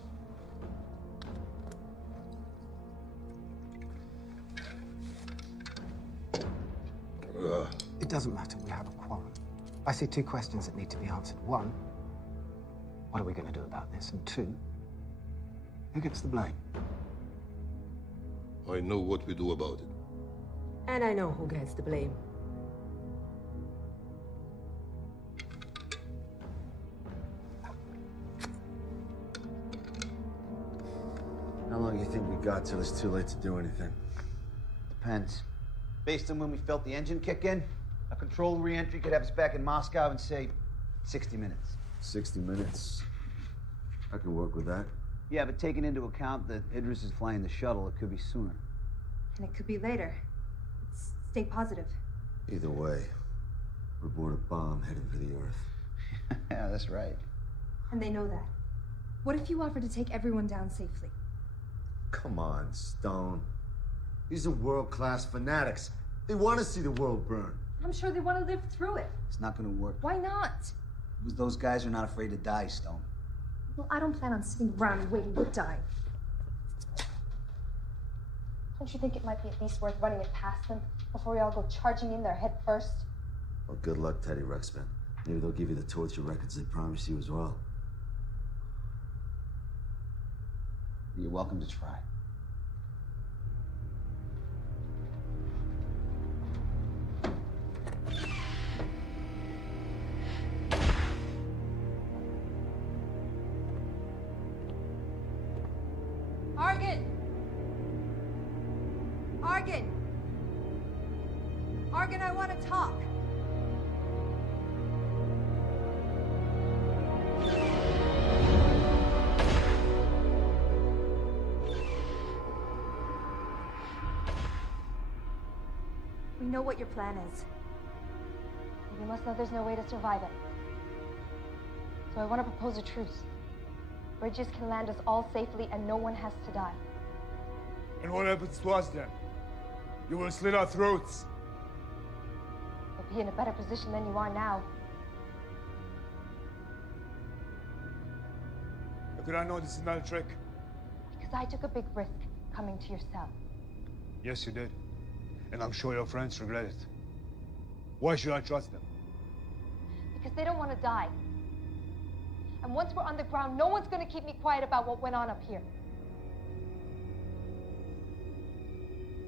It doesn't matter, we have a quarrel. I see 2 questions that need to be answered. 1, what are we going to do about this? And 2, who gets the blame? I know what we do about it. And I know who gets the blame. How long do you think we got till it's too late to do anything? Depends. Based on when we felt the engine kick in, a controlled re-entry could have us back in Moscow in, say, 60 minutes. 60 minutes. I can work with that. Yeah, but taking into account that Idris is flying the shuttle, it could be sooner. And it could be later. Stay positive. Either way, we're aboard a bomb headed for the Earth. Yeah, that's right. And they know that. What if you offer to take everyone down safely? Come on, Stone. These are world-class fanatics. They want to see the world burn. I'm sure they want to live through it. It's not going to work. Why not? Because those guys are not afraid to die, Stone. Well, I don't plan on sitting around waiting to die. Don't you think it might be at least worth running it past them before we all go charging in there head first? Well, good luck, Teddy Ruxpin. Maybe they'll give you the torture records they promised you as well. You're welcome to try. Argon! Argon! Argon, I want to talk. We know what your plan is. You must know there's no way to survive it. So I want to propose a truce. Bridges can land us all safely and no one has to die. And what happens to us then? You will slit our throats. You'll be in a better position than you are now. How could I know this is not a trick? Because I took a big risk coming to your cell. Yes, you did. And I'm sure your friends regret it. Why should I trust them? Because they don't want to die. And once we're on the ground, no one's going to keep me quiet about what went on up here.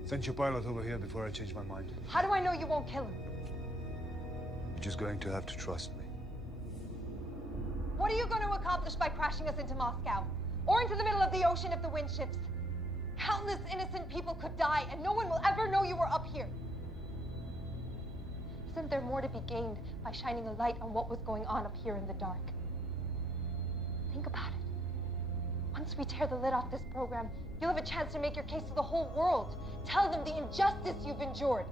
Send your pilot over here before I change my mind. How do I know you won't kill him? You're just going to have to trust me. What are you going to accomplish by crashing us into Moscow? or into the middle of the ocean if the wind shifts. Countless innocent people could die, and no one will ever know you were up here. Isn't there more to be gained by shining a light on what was going on up here in the dark? Think about it. Once we tear the lid off this program, you'll have a chance to make your case to the whole world. Tell them the injustice you've endured.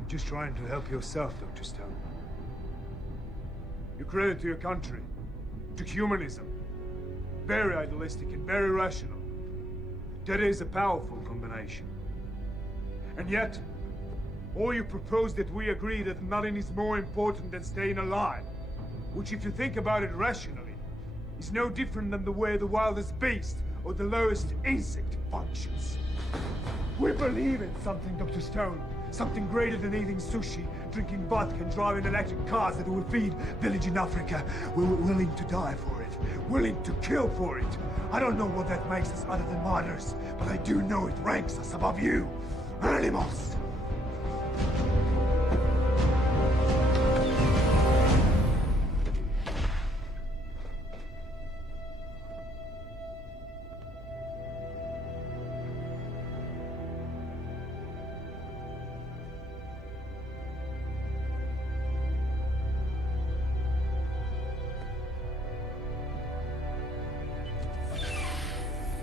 You're just trying to help yourself, Dr. Stone. You're credit to your country, to humanism. Very idealistic and very rational. That is a powerful combination. And yet, all you propose that we agree that nothing is more important than staying alive, which, if you think about it rationally, is no different than the way the wildest beast or the lowest insect functions. We believe in something, Dr. Stone. Something greater than eating sushi, drinking vodka, and driving electric cars that will feed village in Africa. We're willing to die for it, willing to kill for it. I don't know what that makes us other than martyrs, but I do know it ranks us above you, animals.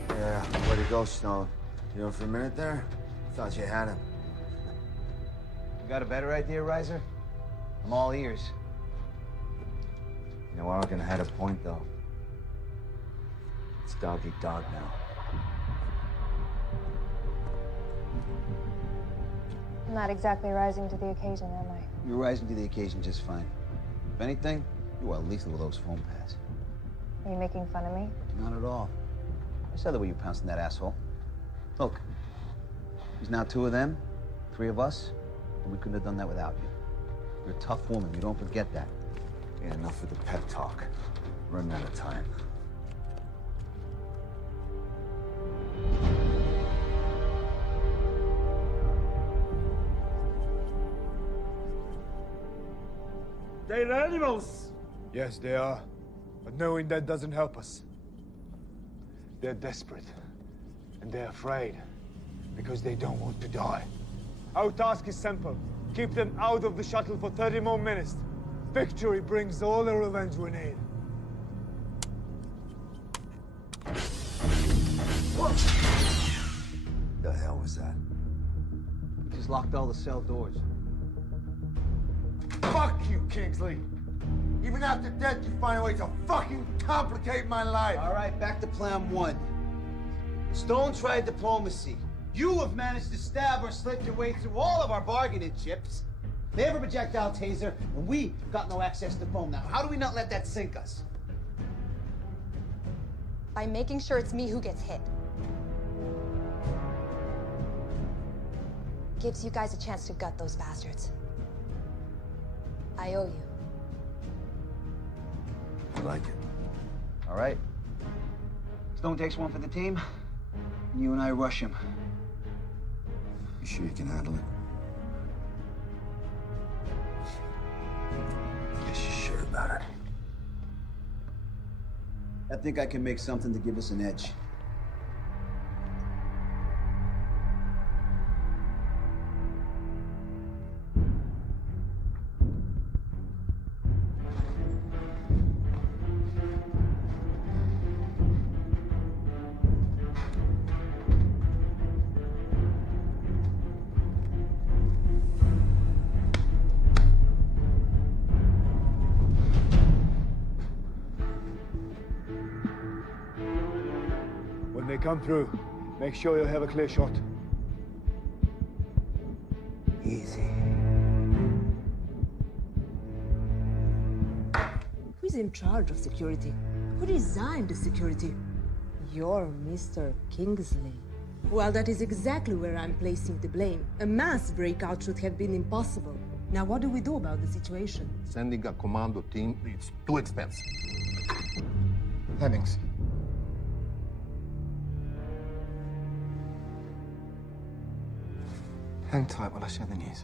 Yeah, where'd he go, Stone? You know, for a minute there, thought you had him. You got a better idea, Reiser? I'm all ears. You know, Arkin had a point, though. It's dog eat dog now. I'm not exactly rising to the occasion, am I? You're rising to the occasion just fine. If anything, you are lethal with those foam pads. Are you making fun of me? Not at all. I saw the way you pounced on that asshole. Look, there's now 2 of them, 3 of us, and we couldn't have done that without you. You're a tough woman, you don't forget that. Yeah, enough with the pep talk. Running out of time. They're animals! Yes, they are. But knowing that doesn't help us. They're desperate. And they're afraid. Because they don't want to die. Our task is simple. Keep them out of the shuttle for 30 more minutes. Victory brings all the revenge we need. What the hell was that? He just locked all the cell doors. Fuck you, Kingsley! Even after death, you find a way to fucking complicate my life! All right, back to plan 1. Stone tried diplomacy. You have managed to stab or slit your way through all of our bargaining chips. They have a projectile taser, and we got no access to foam. Now, how do we not let that sink us? By making sure it's me who gets hit. Gives you guys a chance to gut those bastards. I owe you. I like it. All right. Stone takes one for the team. You and I rush him. You sure you can handle it? Yes, you're sure about it. I think I can make something to give us an edge. When they come through, make sure you have a clear shot. Easy. Who's in charge of security? Who designed the security? You're Mr. Kingsley. Well, that is exactly where I'm placing the blame. A mass breakout should have been impossible. Now, what do we do about the situation? Sending a commando team, it's too expensive. Hennings. Hang tight while I share the news.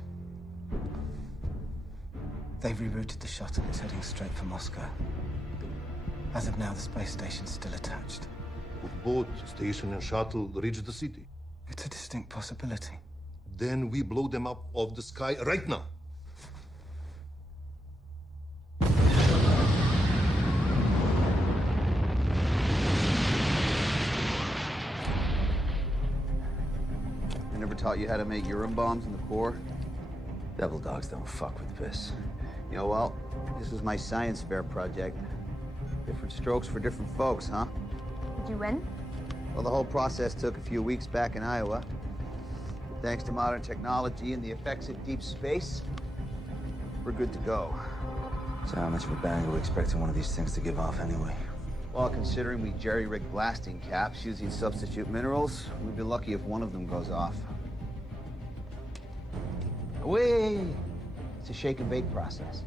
They've rerouted the shuttle. It's heading straight for Moscow. As of now, the space station's still attached. Would both station and shuttle reach the city? It's a distinct possibility. Then we blow them up off the sky right now. I never taught you how to make urine bombs in the Corps? Devil dogs don't fuck with piss. You know, well, this is my science fair project. Different strokes for different folks, huh? Did you win? Well, the whole process took a few weeks back in Iowa. But thanks to modern technology and the effects of deep space, we're good to go. So how much of a bang are we expecting one of these things to give off anyway? Well, considering we jerry-rig blasting caps using substitute minerals, we'd be lucky if one of them goes off. Away! It's a shake and bake process.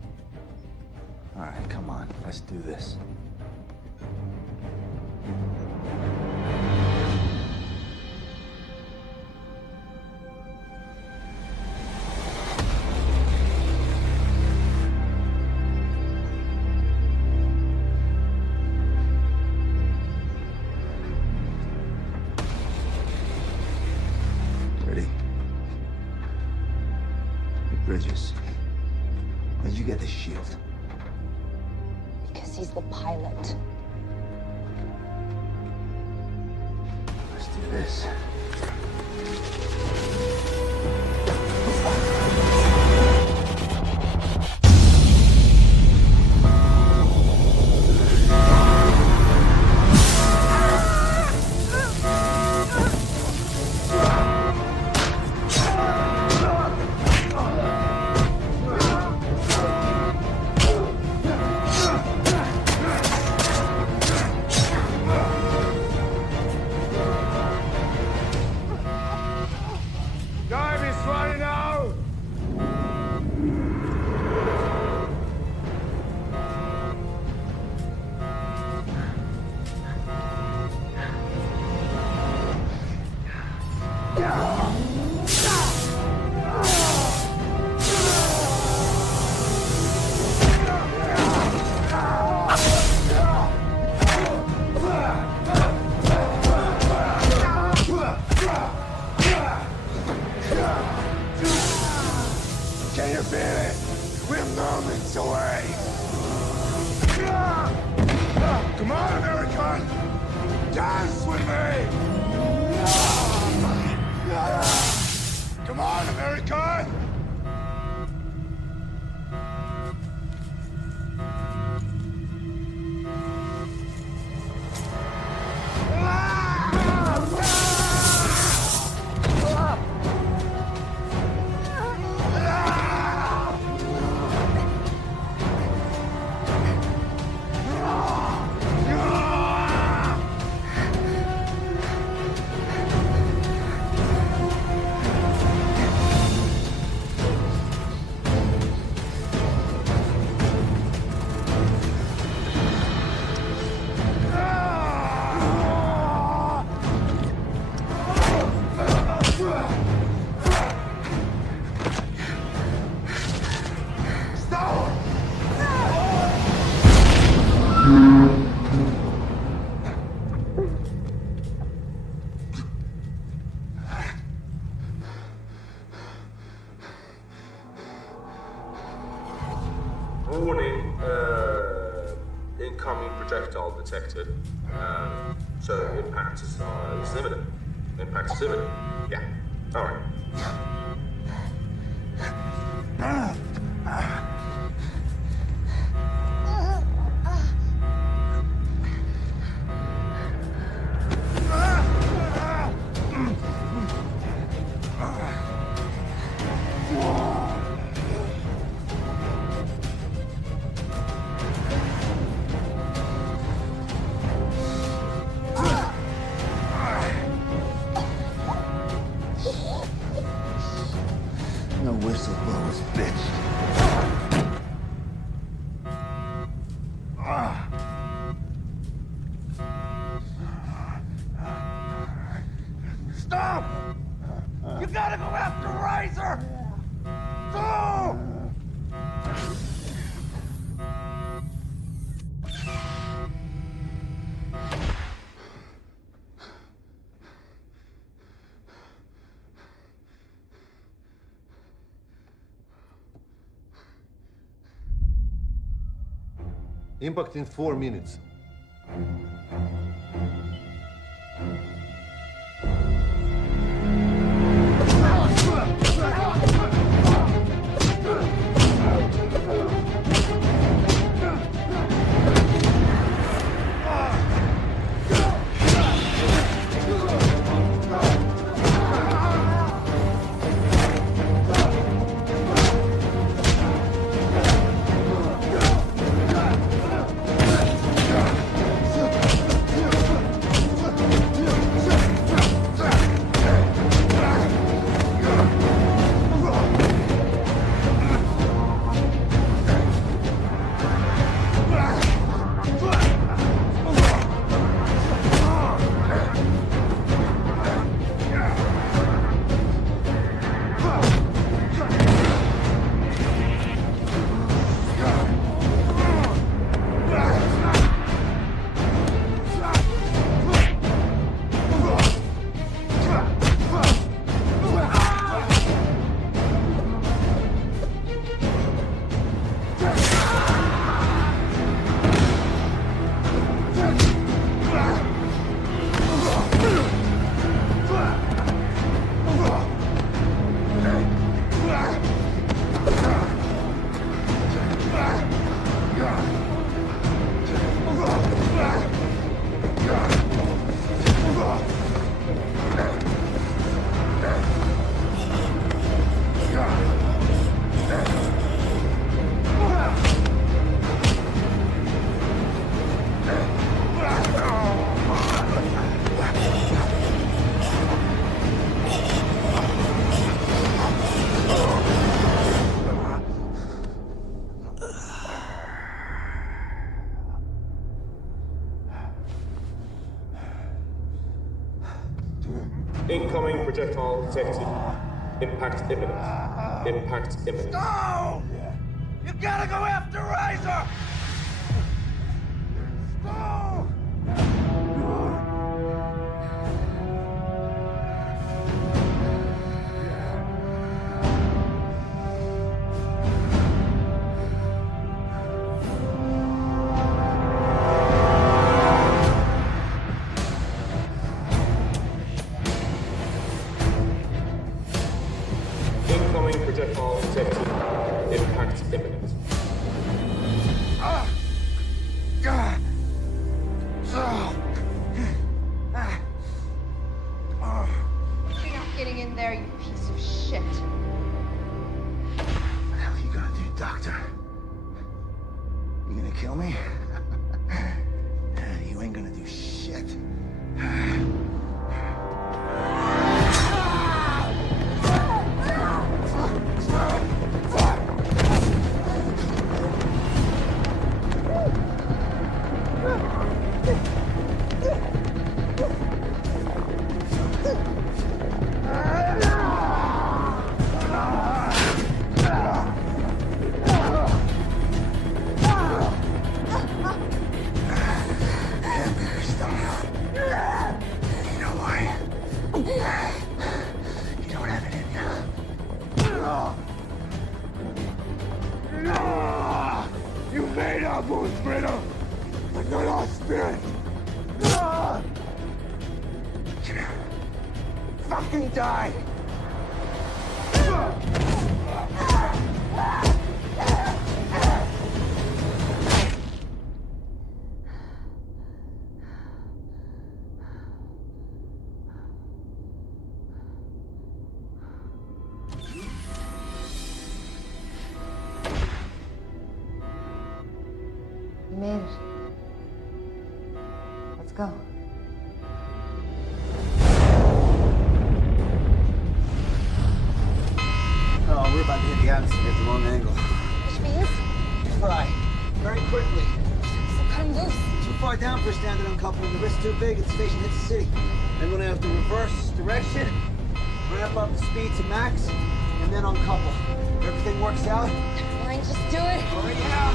All right, come on, let's do this. Ready? Hey, Bridges, where'd you get this shield? Because he's the pilot. Let's do this. Time is running out! Can you feel it? We're moments away. Come on, American! Dance with me! Come on, American! Warning, incoming projectile detected. So impact is imminent. Impact is imminent. Yeah. All right. No whistleblowers, bitch. Stop! You gotta go after Razor! Go! Impact in 4 minutes. Incoming projectile detected. Impact imminent. Impact imminent. No! You gotta go after Razor! No! Incoming projectile detected. Impact imminent. You're not getting in there, you piece of shit. What the hell are you gonna do, Doctor? You gonna kill me? You ain't gonna do shit. You made our wounds brittle, but not our spirit. Come here. Fucking die! You made it. Let's go. Oh, we're about to hit the atmosphere at the wrong angle. Which means? Fry. Very quickly. So cut him loose. Too far down for a standard uncoupling. The risk's too big and the station hits the city. Then we're gonna have to reverse direction, ramp up the speed to max, and then uncouple. If everything works out, Fine, just do it. hurry out.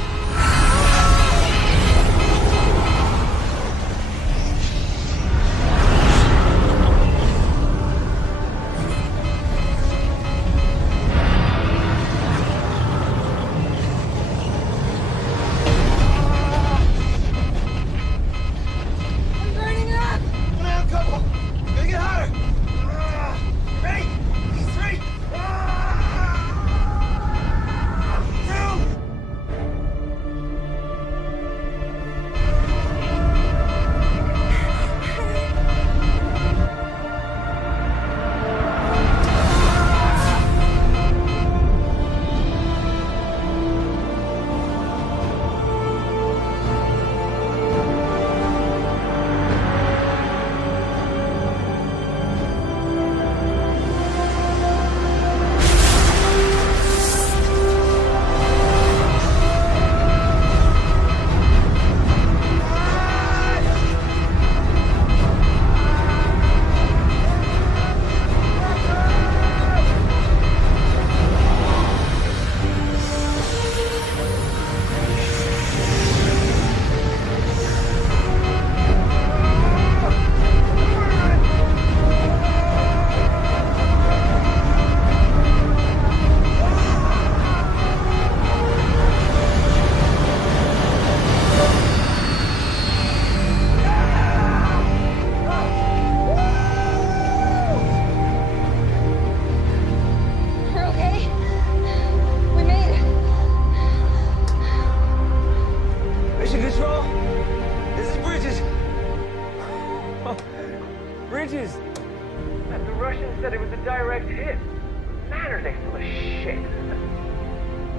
place full of shit.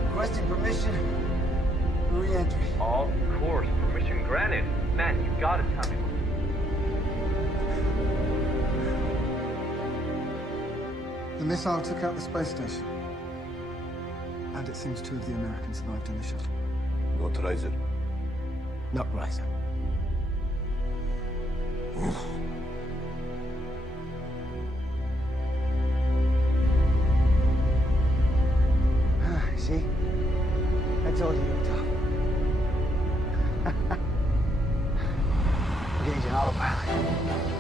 Requesting permission for re-entry. Of course, permission granted. Man, you gotta tell me. The missile took out the space station. And it seems 2 of the Americans survived in the shuttle. Not Reiser. Not Reiser. See? I told you were tough. Engaging autopilot.